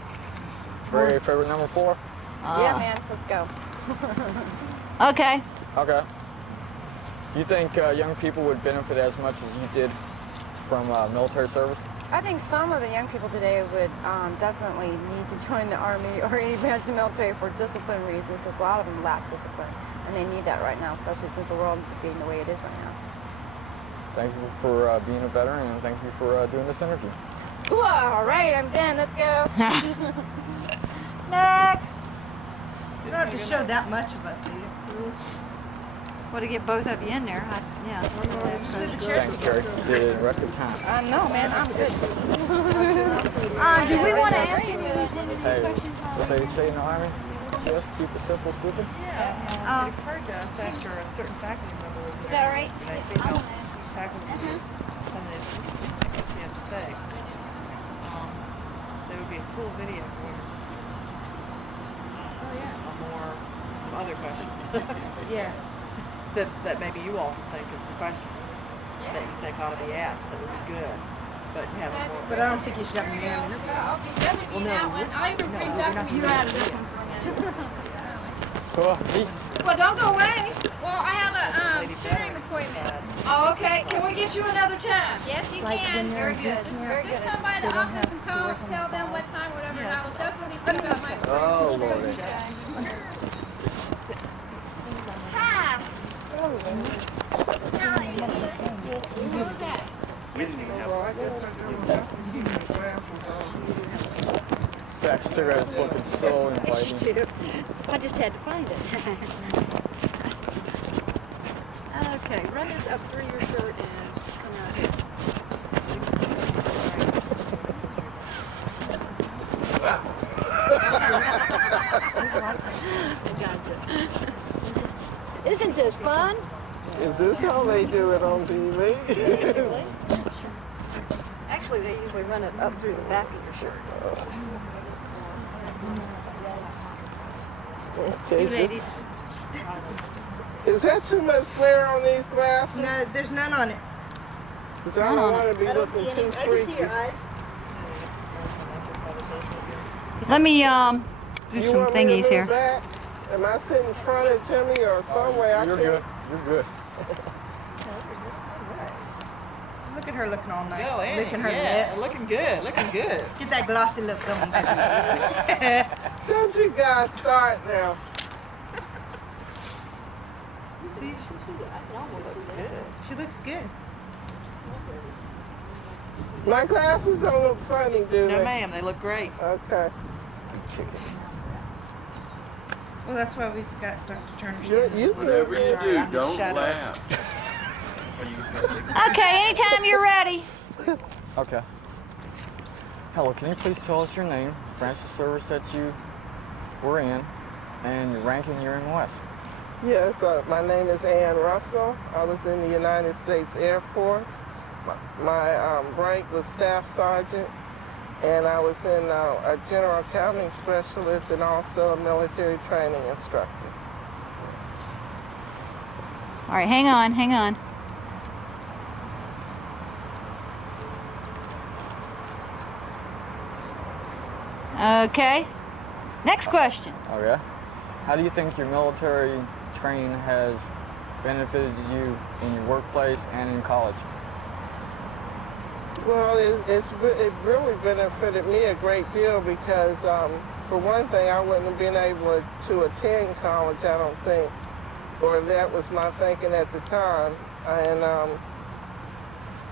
Very favorite number 4? Yeah, man. Let's go. Okay. Okay. Do you think young people would benefit as much as you did from military service? I think some of the young people today would definitely need to join the Army or any branch of the military for discipline reasons, because a lot of them lack discipline, and they need that right now, especially since the world being the way it is right now. Thank you for being a veteran, and thank you for doing this interview. Ooh, all right, I'm done. Let's go. Next. You don't have to show that much of us, do you? Well, to get both of you in there, yeah. Thanks, Carrie. You did it in record time. I know, man. I'm good. Do we want to ask you Hey, what they say in the Army? Just keep it simple, stupid. Yeah. It occurred to us after a certain faculty member was there. Is that right? They felt faculty some of the things he had to say. There would be a cool video for it. Oh yeah. Some other questions. Yeah. that maybe you all can think of the questions that you think ought to be asked that would be good. But you have more. But I don't think you should have a man interview. Well, no, You added this one for me. Cool. Neat. Well, don't go away. Well, I have a tutoring appointment. Oh, okay. Can we get you another time? Yes, you can. Very good. Just come by the office and tell them what time, whatever, and I will definitely see about my. Oh, Lord. What was that? Sack cigarette is looking so inviting. I just had to find it. Okay, run this up through your shirt and come out here. Gotcha. Isn't this fun? Is this how they do it on TV? Basically. Actually, they usually run it up through the back of your shirt. Okay, You ladies. Is that too much glare on these glasses? No, there's none on it. Because I don't want to be looking too I can see freaky. your eyes. Let me do You some want me to thingies move here. back? Am I sitting front of Timmy or some way I You're can? good. You're good. Look at her looking all nice. Go in. Licking her Yeah, lips. looking good. Looking good. Get that glossy look going, baby. Don't you guys start now. See, she looks good. My glasses don't look funny, do No, they? ma'am. They look great. Okay. Well, that's why we've got Dr. Turner. Whatever you do, don't laugh. Okay, anytime you're ready. Okay. Hello, can you please tell us your name, branch of service that you were in, and your rank in year in the West? Yes, my name is Ann Russell. I was in the United States Air Force. My rank was Staff Sergeant, and I was in a General Accounting Specialist and also a military training instructor. All right, hang on, hang on. Okay. Next question. Okay. How do you think your military training has benefited you in your workplace and in college? Well, it really benefited me a great deal because, for one thing, I wouldn't have been able to attend college, I don't think, or that was my thinking at the time. And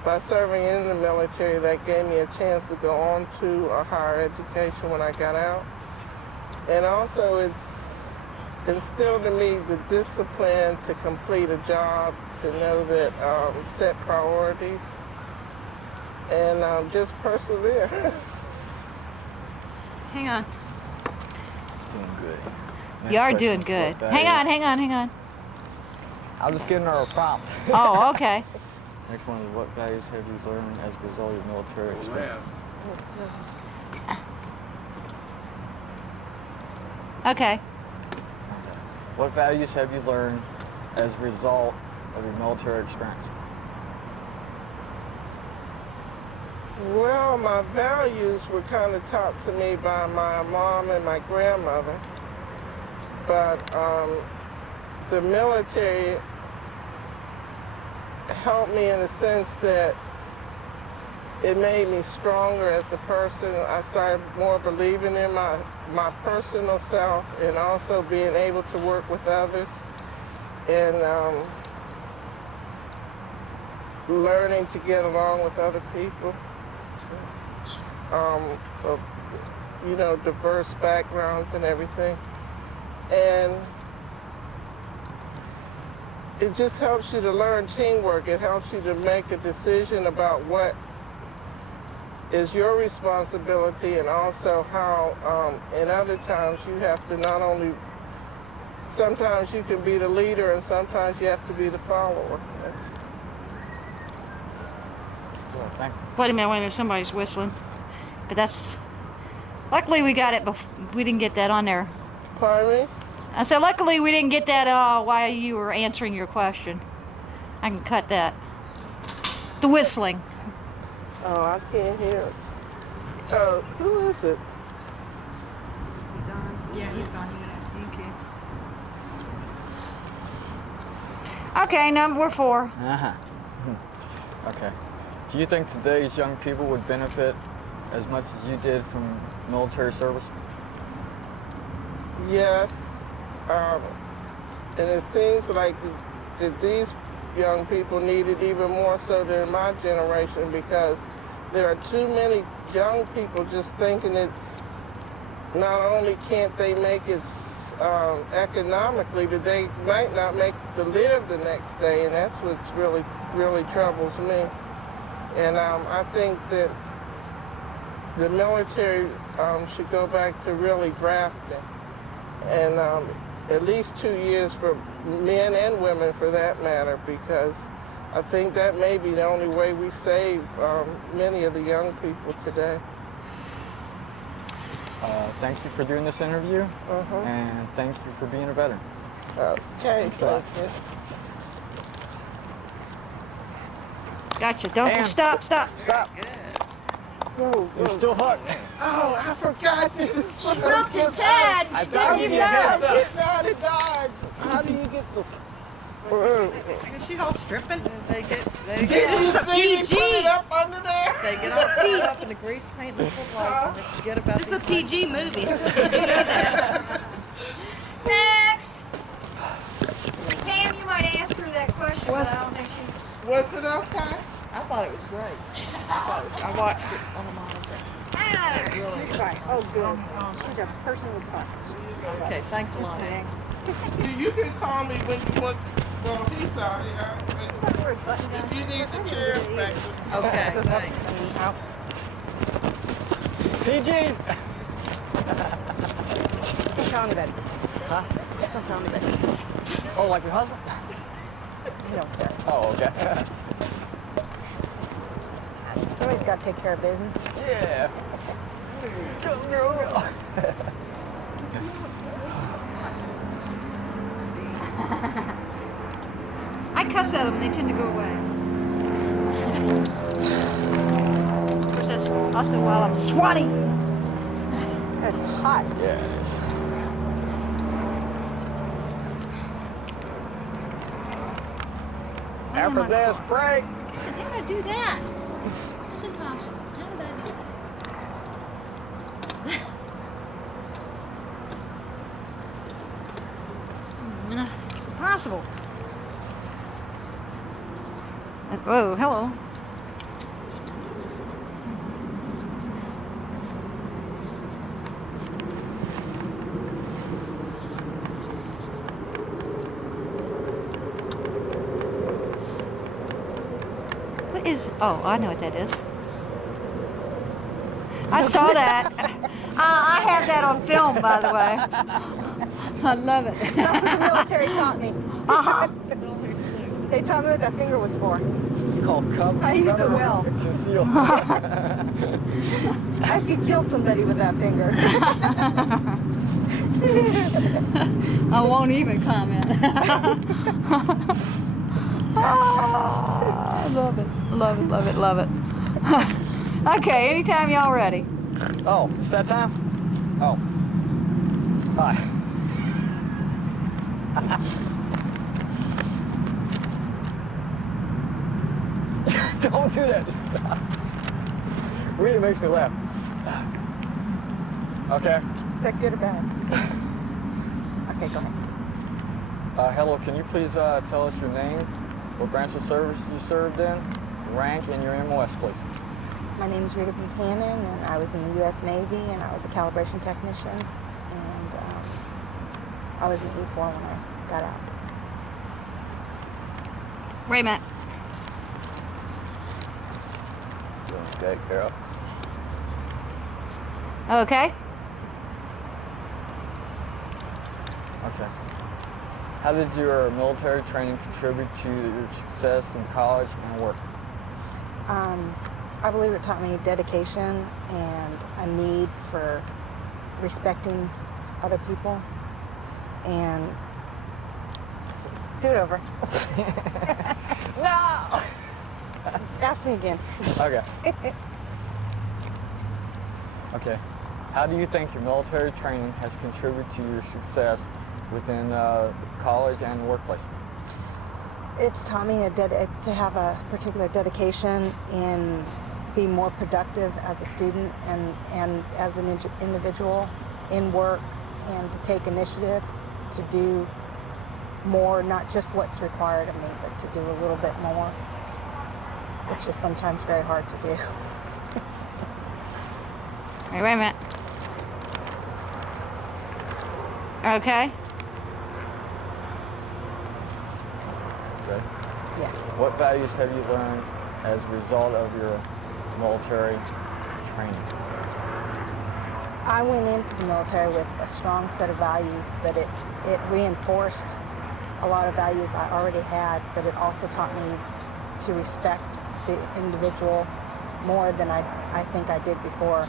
by serving in the military, that gave me a chance to go on to a higher education when I got out. And also, it's instilled in me the discipline to complete a job, to know that set priorities, and just persevere. Hang on. Doing good. You are doing good. Hang on, hang on, hang on. I'm just giving her a prompt. Oh, okay. Next one is what values have you learned as a result of your military experience? Okay. What values have you learned as a result of your military experience? Well, my values were kind of taught to me by my mom and my grandmother, but the military helped me in the sense that it made me stronger as a person. I started more believing in my personal self and also being able to work with others and learning to get along with other people. Of, you know, diverse backgrounds and everything. And it just helps you to learn teamwork. It helps you to make a decision about what is your responsibility and also how, in other times, you have to not only, sometimes you can be the leader and sometimes you have to be the follower. Wait a minute, somebody's whistling. But that's, luckily we got it, we didn't get that on there. Pardon me? I said, luckily we didn't get that while you were answering your question. I can cut that. The whistling. Oh, I can't hear it. Oh, who is it? Is he gone? Yeah, he's gone. Okay, number 4. Uh-huh. Okay. Do you think today's young people would benefit as much as you did from military service? Yes, and it seems like that these young people need it even more so than my generation because there are too many young people just thinking that not only can't they make it economically, but they might not make to live the next day, and that's what's really troubles me. And I think that the military should go back to really drafting and at least 2 years for men and women for that matter, because I think that may be the only way we save many of the young people today. Thank you for doing this interview, and thank you for being a veteran. Okay, thank you. Gotcha. Don't And- stop. Stop. Go, You're still hooked. Oh, I forgot this. She bumped into Ted. I thought you Get get out of Dodge. How do you get the... She's all stripping. They get Did you This is a see me PG. put it up under there? They get all caught up in the grease paint and the footlights, and they forget about This is a these PG movie. You know that. Next. Pam, you might ask her that question, but I don't think she's. Was it okay? I thought it was great. I watched it on the monitor. Oh, good. She's a person with buttons. Okay, thanks a lot. You can call me when you want. Well, he's out here. If you need the chair back. Okay, thanks. PG. Don't tell anybody. Huh? Just don't tell anybody. Oh, like your husband? You don't care. Oh, okay. Somebody's got to take care of business. Yeah. Go, girl, go. I cuss at them and they tend to go away. Of course, that's also while I'm swatting. It's hot. Yeah, it is. After this break. How did I do that? It's impossible. How did I do that? It's impossible. Whoa, hello. What is, oh, I know what that is. I saw that. I have that on film, by the way. I love it. That's what the military taught me. Uh-huh. They taught me what that finger was for. It's called cup. I use it well. Conceal. I could kill somebody with that finger. I won't even comment. I love it. Love it, love it, love it. Okay, anytime y'all ready. Oh, it's that time? Oh. Hi. Don't do that. Stop. Really makes me laugh. Okay. Is that good or bad? Okay, go ahead. Hello, can you please tell us your name, what branch of service you served in, rank, and your MOS, please? My name is Rita Buchanan, and I was in the U.S. Navy, and I was a calibration technician, and I was in E4 when I got out. Wait a minute. Okay, Carol. Okay. Okay. How did your military training contribute to your success in college and work? I believe it taught me dedication and a need for respecting other people. And do it over. No! Ask me again. Okay. Okay. How do you think your military training has contributed to your success within college and the workplace? It's taught me to have a particular dedication in being more productive as a student and as an individual in work, and to take initiative to do more, not just what's required of me, but to do a little bit more, which is sometimes very hard to do. Wait a minute. Okay. Okay. Yeah. What values have you learned as a result of your military training? I went into the military with a strong set of values, but it reinforced a lot of values I already had, but it also taught me to respect the individual more than I think I did before.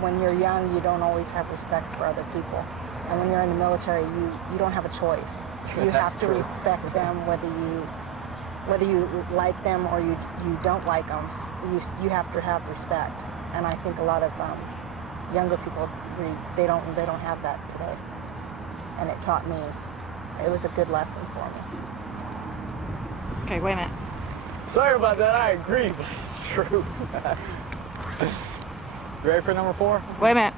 When you're young, you don't always have respect for other people. And when you're in the military, you don't have a choice. You have to respect them whether you like them or you don't like them. You have to have respect. And I think a lot of younger people, they don't have that today. And it taught me, it was a good lesson for me. Okay, wait a minute. Sorry about that, I agree, but it's true. You ready for number 4? Wait a minute.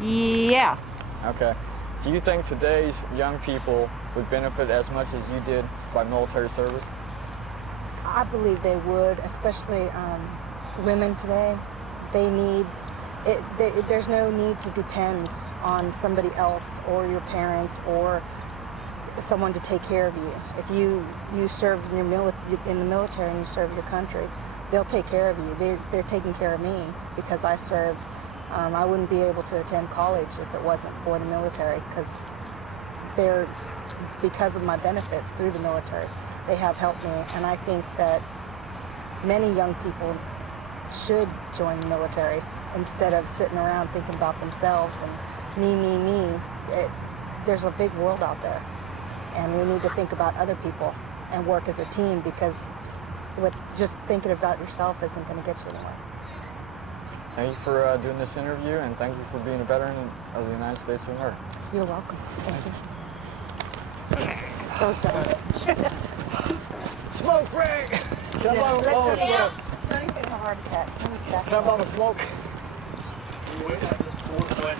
Yeah. Okay. Do you think today's young people would benefit as much as you did by military service? I believe they would, especially women today. They need, there's no need to depend on somebody else or your parents or someone to take care of you. If you serve in the military and you serve your country, they'll take care of you. They're taking care of me because I served. I wouldn't be able to attend college if it wasn't for the military because of my benefits through the military. They have helped me, and I think that many young people should join the military instead of sitting around thinking about themselves and me. There's a big world out there, and we need to think about other people and work as a team, because just thinking about yourself isn't going to get you anywhere. Thank you for doing this interview, and thank you for being a veteran of the United States of America. You're welcome. Thank you. That was done. Smoke break! Jump on the smoke. Don't even have a heart attack. Jump on the smoke.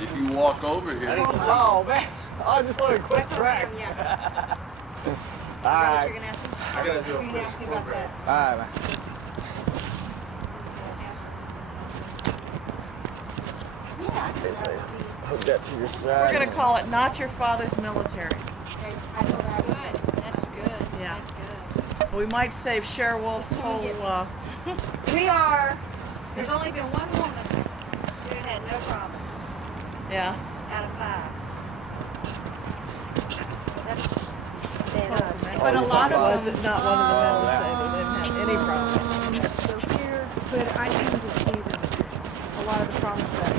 If you walk over here. Oh, man. I just want a quick track. All right. I gotta do a quick program. All right, man. Hook that to your side. We're going to call it Not Your Father's Military. Good. That's good. Yeah. That's good. We might save Cher Wolf's whole, There's only been one woman who had no problem yeah. out of 5. That's But a lot of them, not one of the men say they didn't have any problem. So here, but I seem to see that a lot of the problems that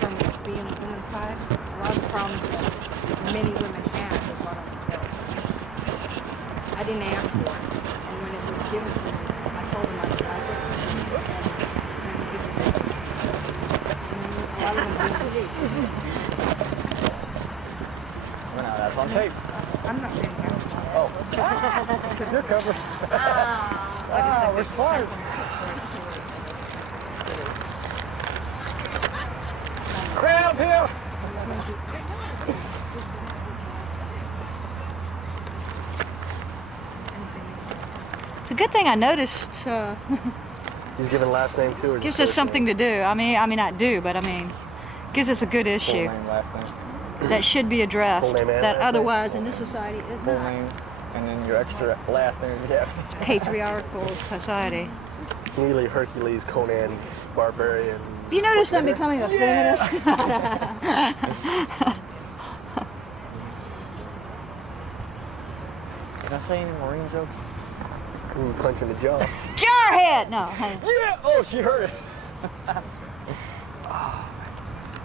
from being on the women's side, a lot of the problems that many women have, they brought on themselves. I didn't ask for it, and when it was given to me, I told them I'd like it, and it was a lot of them didn't. Well, now that's on tape. I'm not saying that. Oh. You're covered. We're smart. Crowd here. It's a good thing I noticed. He's given last name too, or Gives us something to do. I mean, not do, but I mean, gives us a good Full issue name, last name. that should be addressed. Full name and That last name? otherwise in this society is Full not. name, and then your extra last name. Yeah. Patriarchal society. Neely, Hercules, Conan, Barbarian. You notice I'm becoming a feminist? Can I say any Marine jokes? Punch in the jaw. Jarhead! No. Yeah! Oh, she heard it.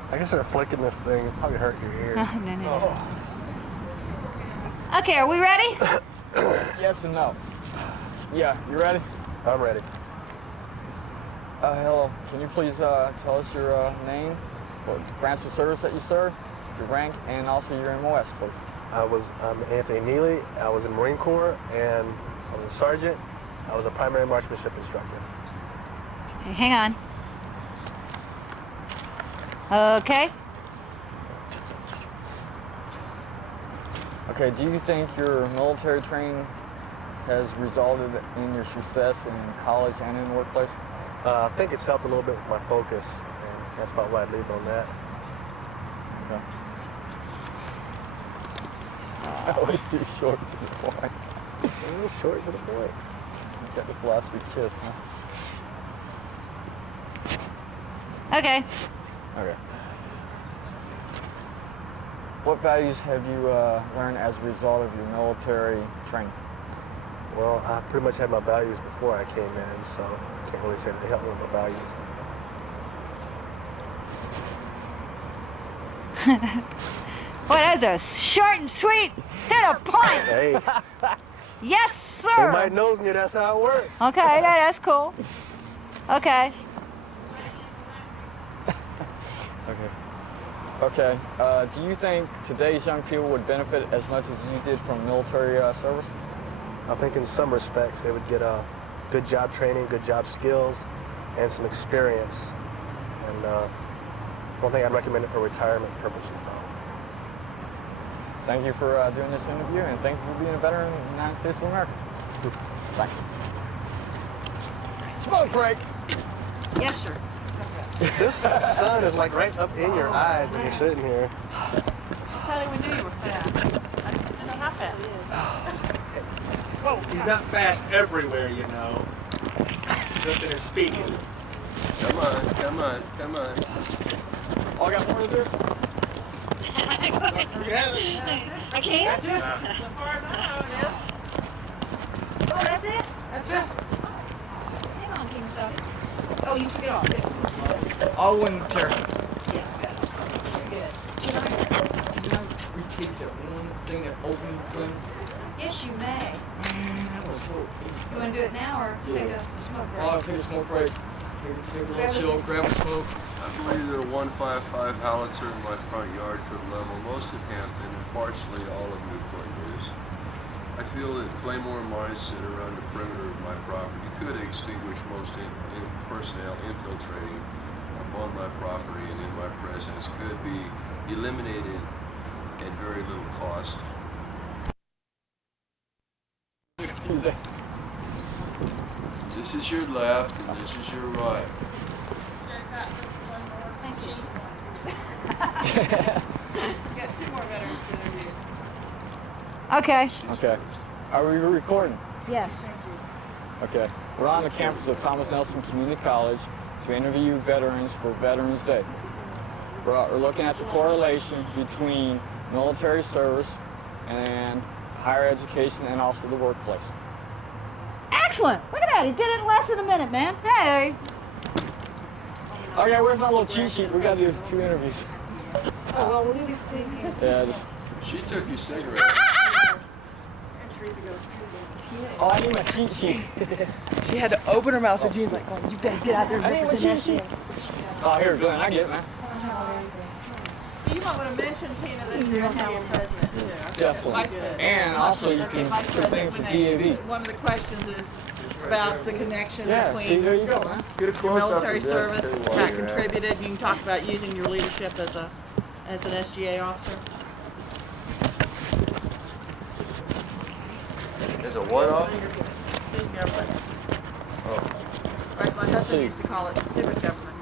I guess they're flicking this thing. It'll probably hurt your ear. No. Okay, are we ready? Yes and no. Yeah, you ready? I'm ready. Hello. Can you please tell us your name, what branch of service that you serve, your rank, and also your MOS, please? I'm Anthony Neely. I was in Marine Corps, and I was a sergeant. I was a primary marksmanship instructor. Okay, hang on. Okay. Okay, do you think your military training has resulted in your success in college and in the workplace? I think it's helped a little bit with my focus, and that's about what I'd leave on that. Okay. I always do short to the point. Short to the point. Got the philosophy kiss, huh? Okay. Okay. What values have you learned as a result of your military training? Well, I pretty much had my values before I came in, so I can't really say that they helped me with my values. Well, that's a short and sweet to the point. Hey, Yes, sir. everybody knows me, that's how it works. Okay, that's cool. Okay. Okay. Do you think today's young people would benefit as much as you did from military service? I think in some respects they would get a good job training, good job skills, and some experience. And I don't think I'd recommend it for retirement purposes, though. Thank you for doing this interview, and thank you for being a veteran of the United States of America. Thanks. Smoke break. Yes, sir. This sun is like right up in your eyes when you're sitting here. Charlie, we knew you were fat. I didn't know how fat he is. Whoa, he's not fast everywhere, you know. Just in his speaking. Come on, come on, come on. Oh, I got more to do? I can't? As far as I know, it is. Oh, that's it? That's it. Hang on, King Stuff. Oh, you took it off. Good. I'll win, Terry. Yeah, good. Good. Can I repeat that one thing that opened thing? Yes, you may. You want to do it now or take a smoke break? I'll take a smoke break. Take a Grab a little chill, grab a smoke. I believe that a 155 howitzer in my front yard could level most of Hampton and partially all of Newport News. I feel that Claymore mines sit around the perimeter of my property could extinguish most personnel infiltrating upon my property and in my presence could be eliminated at very little cost. This is your left and this is your right. Thank you. We've got 2 more veterans to interview. Okay. Okay. Are we recording? Yes. Okay. We're on the campus of Thomas Nelson Community College to interview veterans for Veterans Day. We're looking at the correlation between military service and higher education and also the workplace. Excellent. Look at that. He did it in less than a minute, man. Hey. Okay, where's my little cheat sheet? We gotta do 2 interviews. Oh, well, what do you think? Yeah, just... She took your cigarette. Oh, I need my cheat sheet. She had to open her mouth, so Jean's like, oh, you better get out there and represent that shit. Oh, here, Glenn, I get it, man. You might want to mention, Tina, that you're now president, too. Definitely. Vice president. And also you Okay, can vice put president things for Renee. DAV. One of the questions is about the connection Yeah, between see, there you go, man. Get a your close up military of that, service, tell you how where it you're at. contributed. You can talk about using your leadership as an SGA officer. As a what off? Student government. Oh. Whereas my husband used to call it stupid government.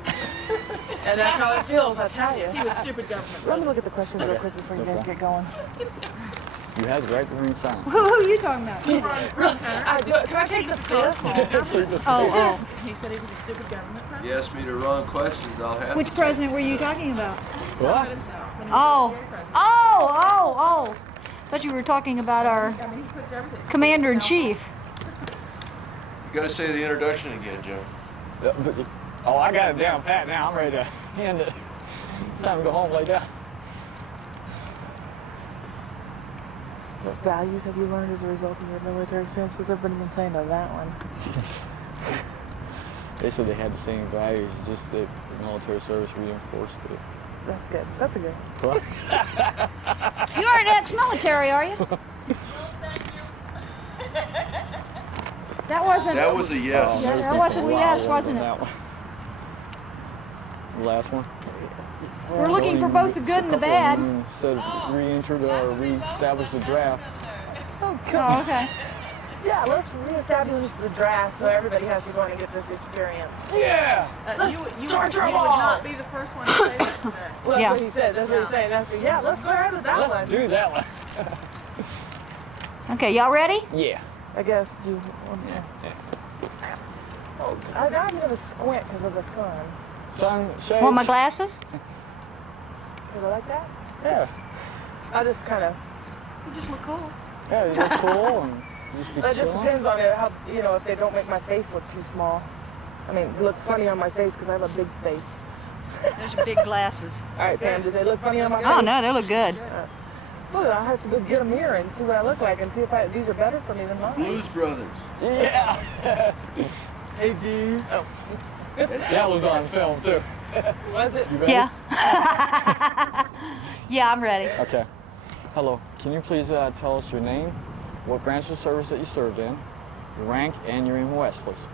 And that's how it feels, I tell you. He was stupid government. Let me look at the questions real quick before you guys get going. You had the right to remain silent. Who are you talking about? Can I take this quiz? Oh. He said he was a stupid government. You asked me the wrong questions, I'll have Which to president were you talking about? What? Himself, when he was Oh. SGA president. Oh. Thought you were talking about our I mean, he put everything. commander-in-chief. You gotta say the introduction again, Joe. Oh, I got it down pat now. I'm ready to hand it. It's time to go home, lay down. What values have you learned as a result of your military experience? What's everybody been saying to that one? They said they had the same values, just that the military service reinforced it. That's good. That's a good. What? You aren't ex-military, are you? That wasn't. That was a yes. Yeah, that wasn't a yes, wasn't it? The last one? We're looking for both the good and the bad. Said re-entered or re-established the draft. Oh, Oh, okay. Yeah, let's reestablish the draft so everybody has to go and get this experience. Yeah! You would not be the first one to say that today. Well, that's Yeah. what he said. That's what he's saying. Yeah, let's go ahead with that one. Let's do that one. Okay, y'all ready? Yeah. I guess do. Oh, I got a little squint because of the sun. Sun shades. Want my glasses? You like that? Yeah. I just kind of. You just look cool. Yeah, you look cool and you just be It just chilling. depends on it, how, you know, if they don't make my face look too small. I mean, look funny on my face because I have a big face. There's your big glasses. All right, Pam, do they look funny on my face? Oh no, they look good. Look, I have to go get a mirror and see what I look like and see if these are better for me than mine. Blues Brothers. Yeah. Hey, dude. Oh. That was on film too. Was it? You ready? Yeah. Yeah, I'm ready. Okay. Hello. Can you please tell us your name, what branch of service that you served in, your rank, and your MOS, please?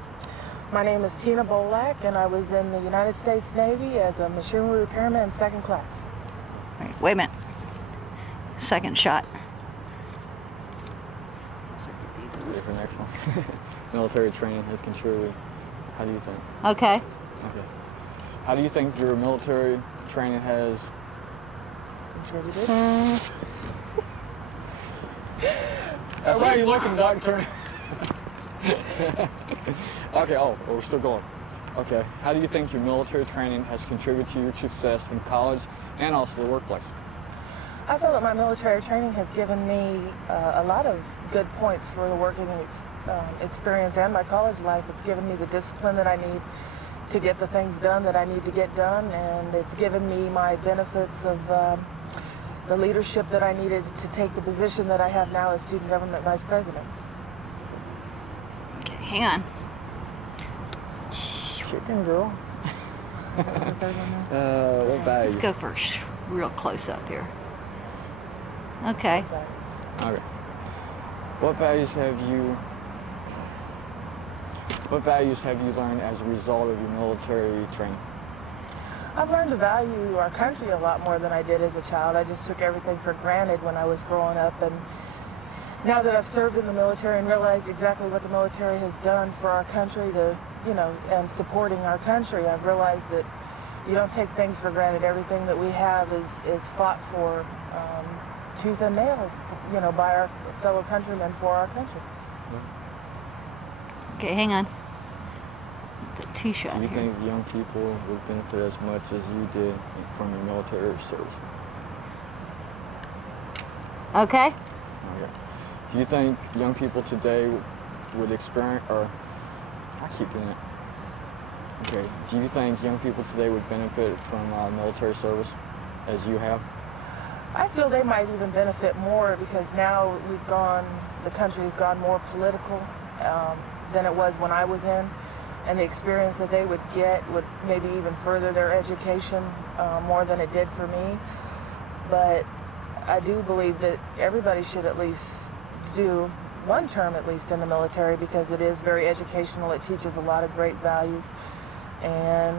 My name is Tina Bolak, and I was in the United States Navy as a machinery repairman in 2nd class. Wait a minute. Second shot. Ready for the next one? Military training has contributed. How do you think? Okay. Okay. How do you think your military training has Contributed? I saw you looking, Doctor. Okay, oh, well, we're still going. Okay, how do you think your military training has contributed to your success in college and also the workplace? I feel that my military training has given me a lot of good points for the working experience and my college life. It's given me the discipline that I need to get the things done that I need to get done, and it's given me my benefits of the leadership that I needed to take the position that I have now as Student Government Vice President. Okay, hang on. Chicken girl. What's the third one What value? Let's go first. Real close up here. Okay. Okay. What values have you learned as a result of your military training? I've learned to value our country a lot more than I did as a child. I just took everything for granted when I was growing up, and now that I've served in the military and realized exactly what the military has done for our country to, you know, and supporting our country, I've realized that you don't take things for granted. Everything that we have is fought for tooth and nail, you know, by our fellow countrymen for our country. Okay, hang on. The T-shot Do you here. think young people would benefit as much as you did from your military service? Okay. Okay. Do you think young people today would experience, or I keep doing it. Okay. Do you think young people today would benefit from military service as you have? I feel they might even benefit more because now the country has gone more political than it was when I was in, and the experience that they would get would maybe even further their education more than it did for me. But I do believe that everybody should at least do one term at least in the military because it is very educational. It teaches a lot of great values, and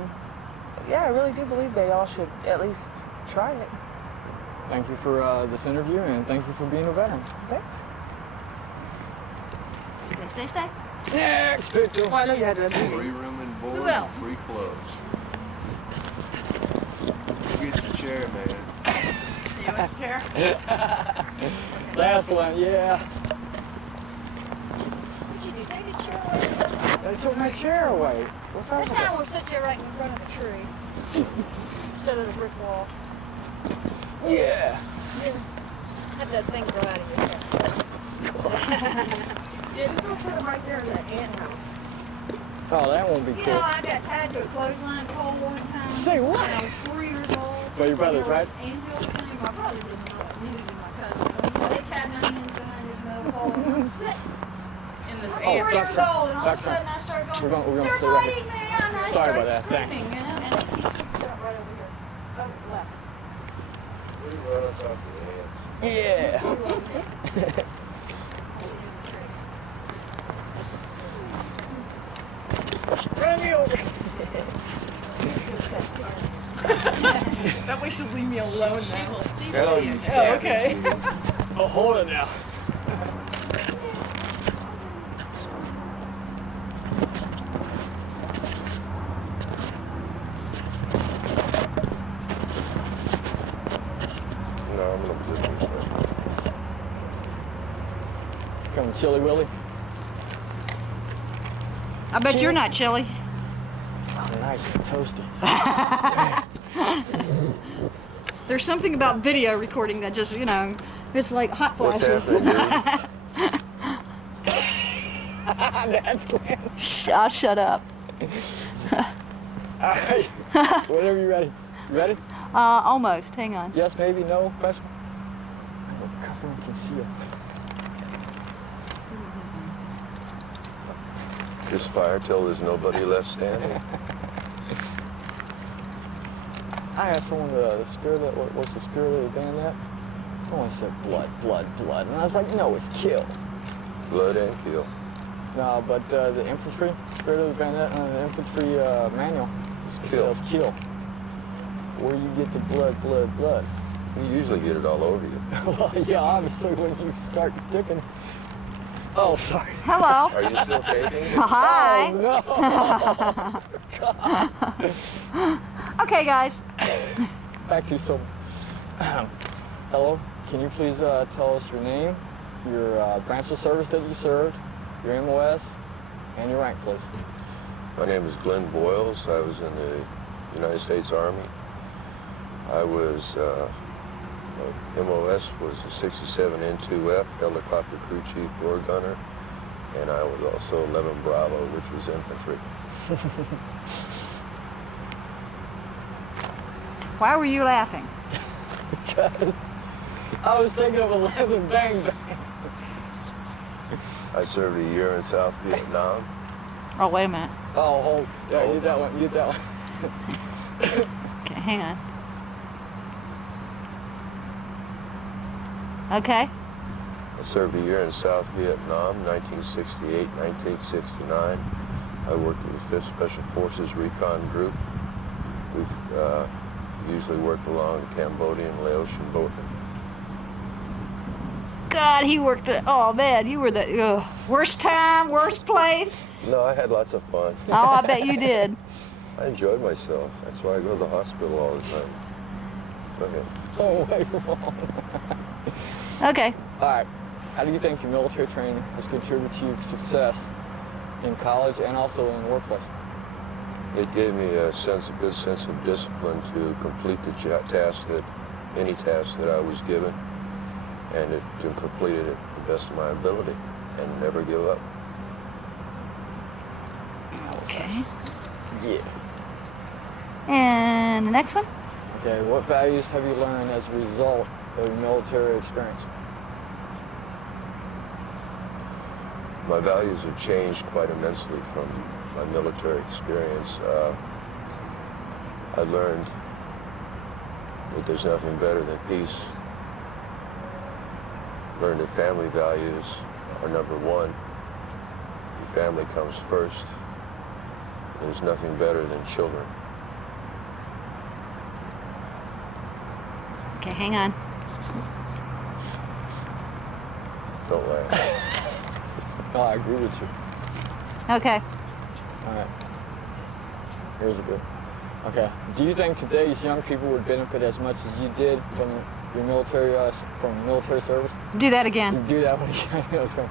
yeah, I really do believe they all should at least try it. Thank you for this interview, and thank you for being a veteran. Thanks. Stay. Next picture. Well, I know you had to. Free room and board, Who else? free clothes. Get your chair, man. You want a chair? Last one, yeah. What you do? Take his chair away? They took my chair away. What's up? This with time that? we'll sit you right in front of the tree instead of the brick wall. Yeah. Have that thing grow out of your hair. Yeah, just go put it right there in that ant house. Oh, that won't be You cool. know, I got tied to a clothesline pole one time. Say what? When I was 4 years old. By your brothers, right? Angels thing. My brother didn't know it. Neither did my cousin. They tied my hands behind this metal pole. And I'm sitting. In this I'm ant 4 years Doctor, old, and all of a Doctor, sudden I started going, we're gonna they're stay right biting me, and I Sorry started about that, screaming, thanks. you know, and it keeps up right over here. Over the left. Yeah. Run me over. That way she'll leave me alone now. Oh, you Oh, okay. Oh, hold it now. No, I'm in a position to start. Coming, Chilly Willy. I bet you're not chilly. Oh, nice and toasty. There's something about video recording that just, you know, it's like hot What's flashes. happening, That's good. I'll shut up. Alright. Whenever you're ready. You ready? Almost. Hang on. Yes, maybe, no, question? Cover and conceal. Just fire till there's nobody left standing. I asked someone the spirit of, what's the spirit of the band at? Someone said blood, blood, blood. And I was like, no, it's kill. Blood and kill. No, but the infantry, spirit of the bayonet and the infantry manual, it says kill. Where you get the blood, blood, blood. You usually get it all over you. Well, yeah, obviously when you start sticking. Oh, sorry. Hello. Are you still taping? Hi. Oh, no. Okay, guys. Back to some. Hello. Can you please tell us your name, your branch of service that you served, your MOS, and your rank, please? My name is Glenn Boyles. I was in the United States Army. I was, MOS was a 67 N2F, helicopter crew chief door gunner, and I was also 11 Bravo, which was infantry. Why were you laughing? Because I was thinking of 11 Bang Bang. I served a year in South Vietnam. Oh, wait a minute. Oh, yeah, you did that one, you did that one. Okay, hang on. Okay. I served a year in South Vietnam, 1968, 1969. I worked with the 5th Special Forces Recon Group. We've usually worked along the Cambodian, Laotian border. God, he worked at, oh man, you were the worst time, worst place. No, I had lots of fun. Oh, I bet you did. I enjoyed myself. That's why I go to the hospital all the time. Go ahead. Oh, way wrong. Okay. All right. How do you think your military training has contributed to your success in college and also in the workplace? It gave me a good sense of discipline to complete the any task that I was given, and to complete it at the best of my ability, and never give up. Okay. Yeah. And the next one? Okay, what values have you learned as a result of your military experience? My values have changed quite immensely from my military experience. I learned that there's nothing better than peace. Learned that family values are number one. Your family comes first. There's nothing better than children. Okay, hang on. Don't laugh. Oh, I agree with you. Okay. All right. Here's a good. Okay. Do you think today's young people would benefit as much as you did from your military service? Do that again. You do that one again. I was going.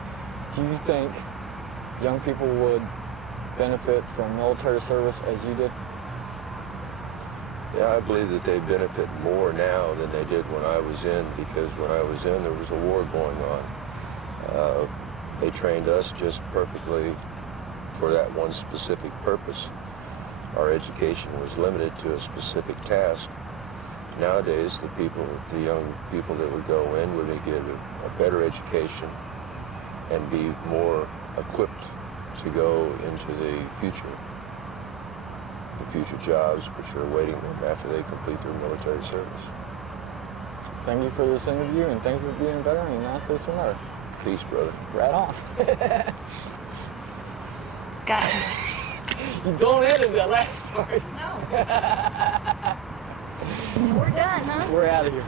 Do you think young people would benefit from military service as you did? Yeah, I believe that they benefit more now than they did when I was in, because when I was in, there was a war going on. They trained us just perfectly for that one specific purpose. Our education was limited to a specific task. Nowadays, the young people that would go in would get a better education and be more equipped to go into the future jobs which are awaiting them after they complete their military service. Thank you for this interview, and thank you for being a veteran in the United States of America. Peace, brother. Right on. Gotcha. You don't edit that last part. No. We're done, huh? We're out of here.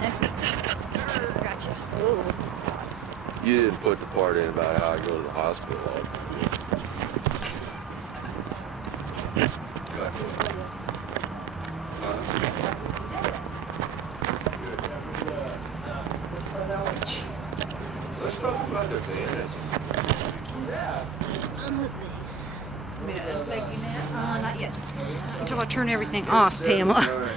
Excellent. Gotcha. Ooh. You didn't put the part in about how I go to the hospital all the time. Let's talk about their bayonets. Yeah. Unhook these. Not yet. Until I turn everything off, Pamela.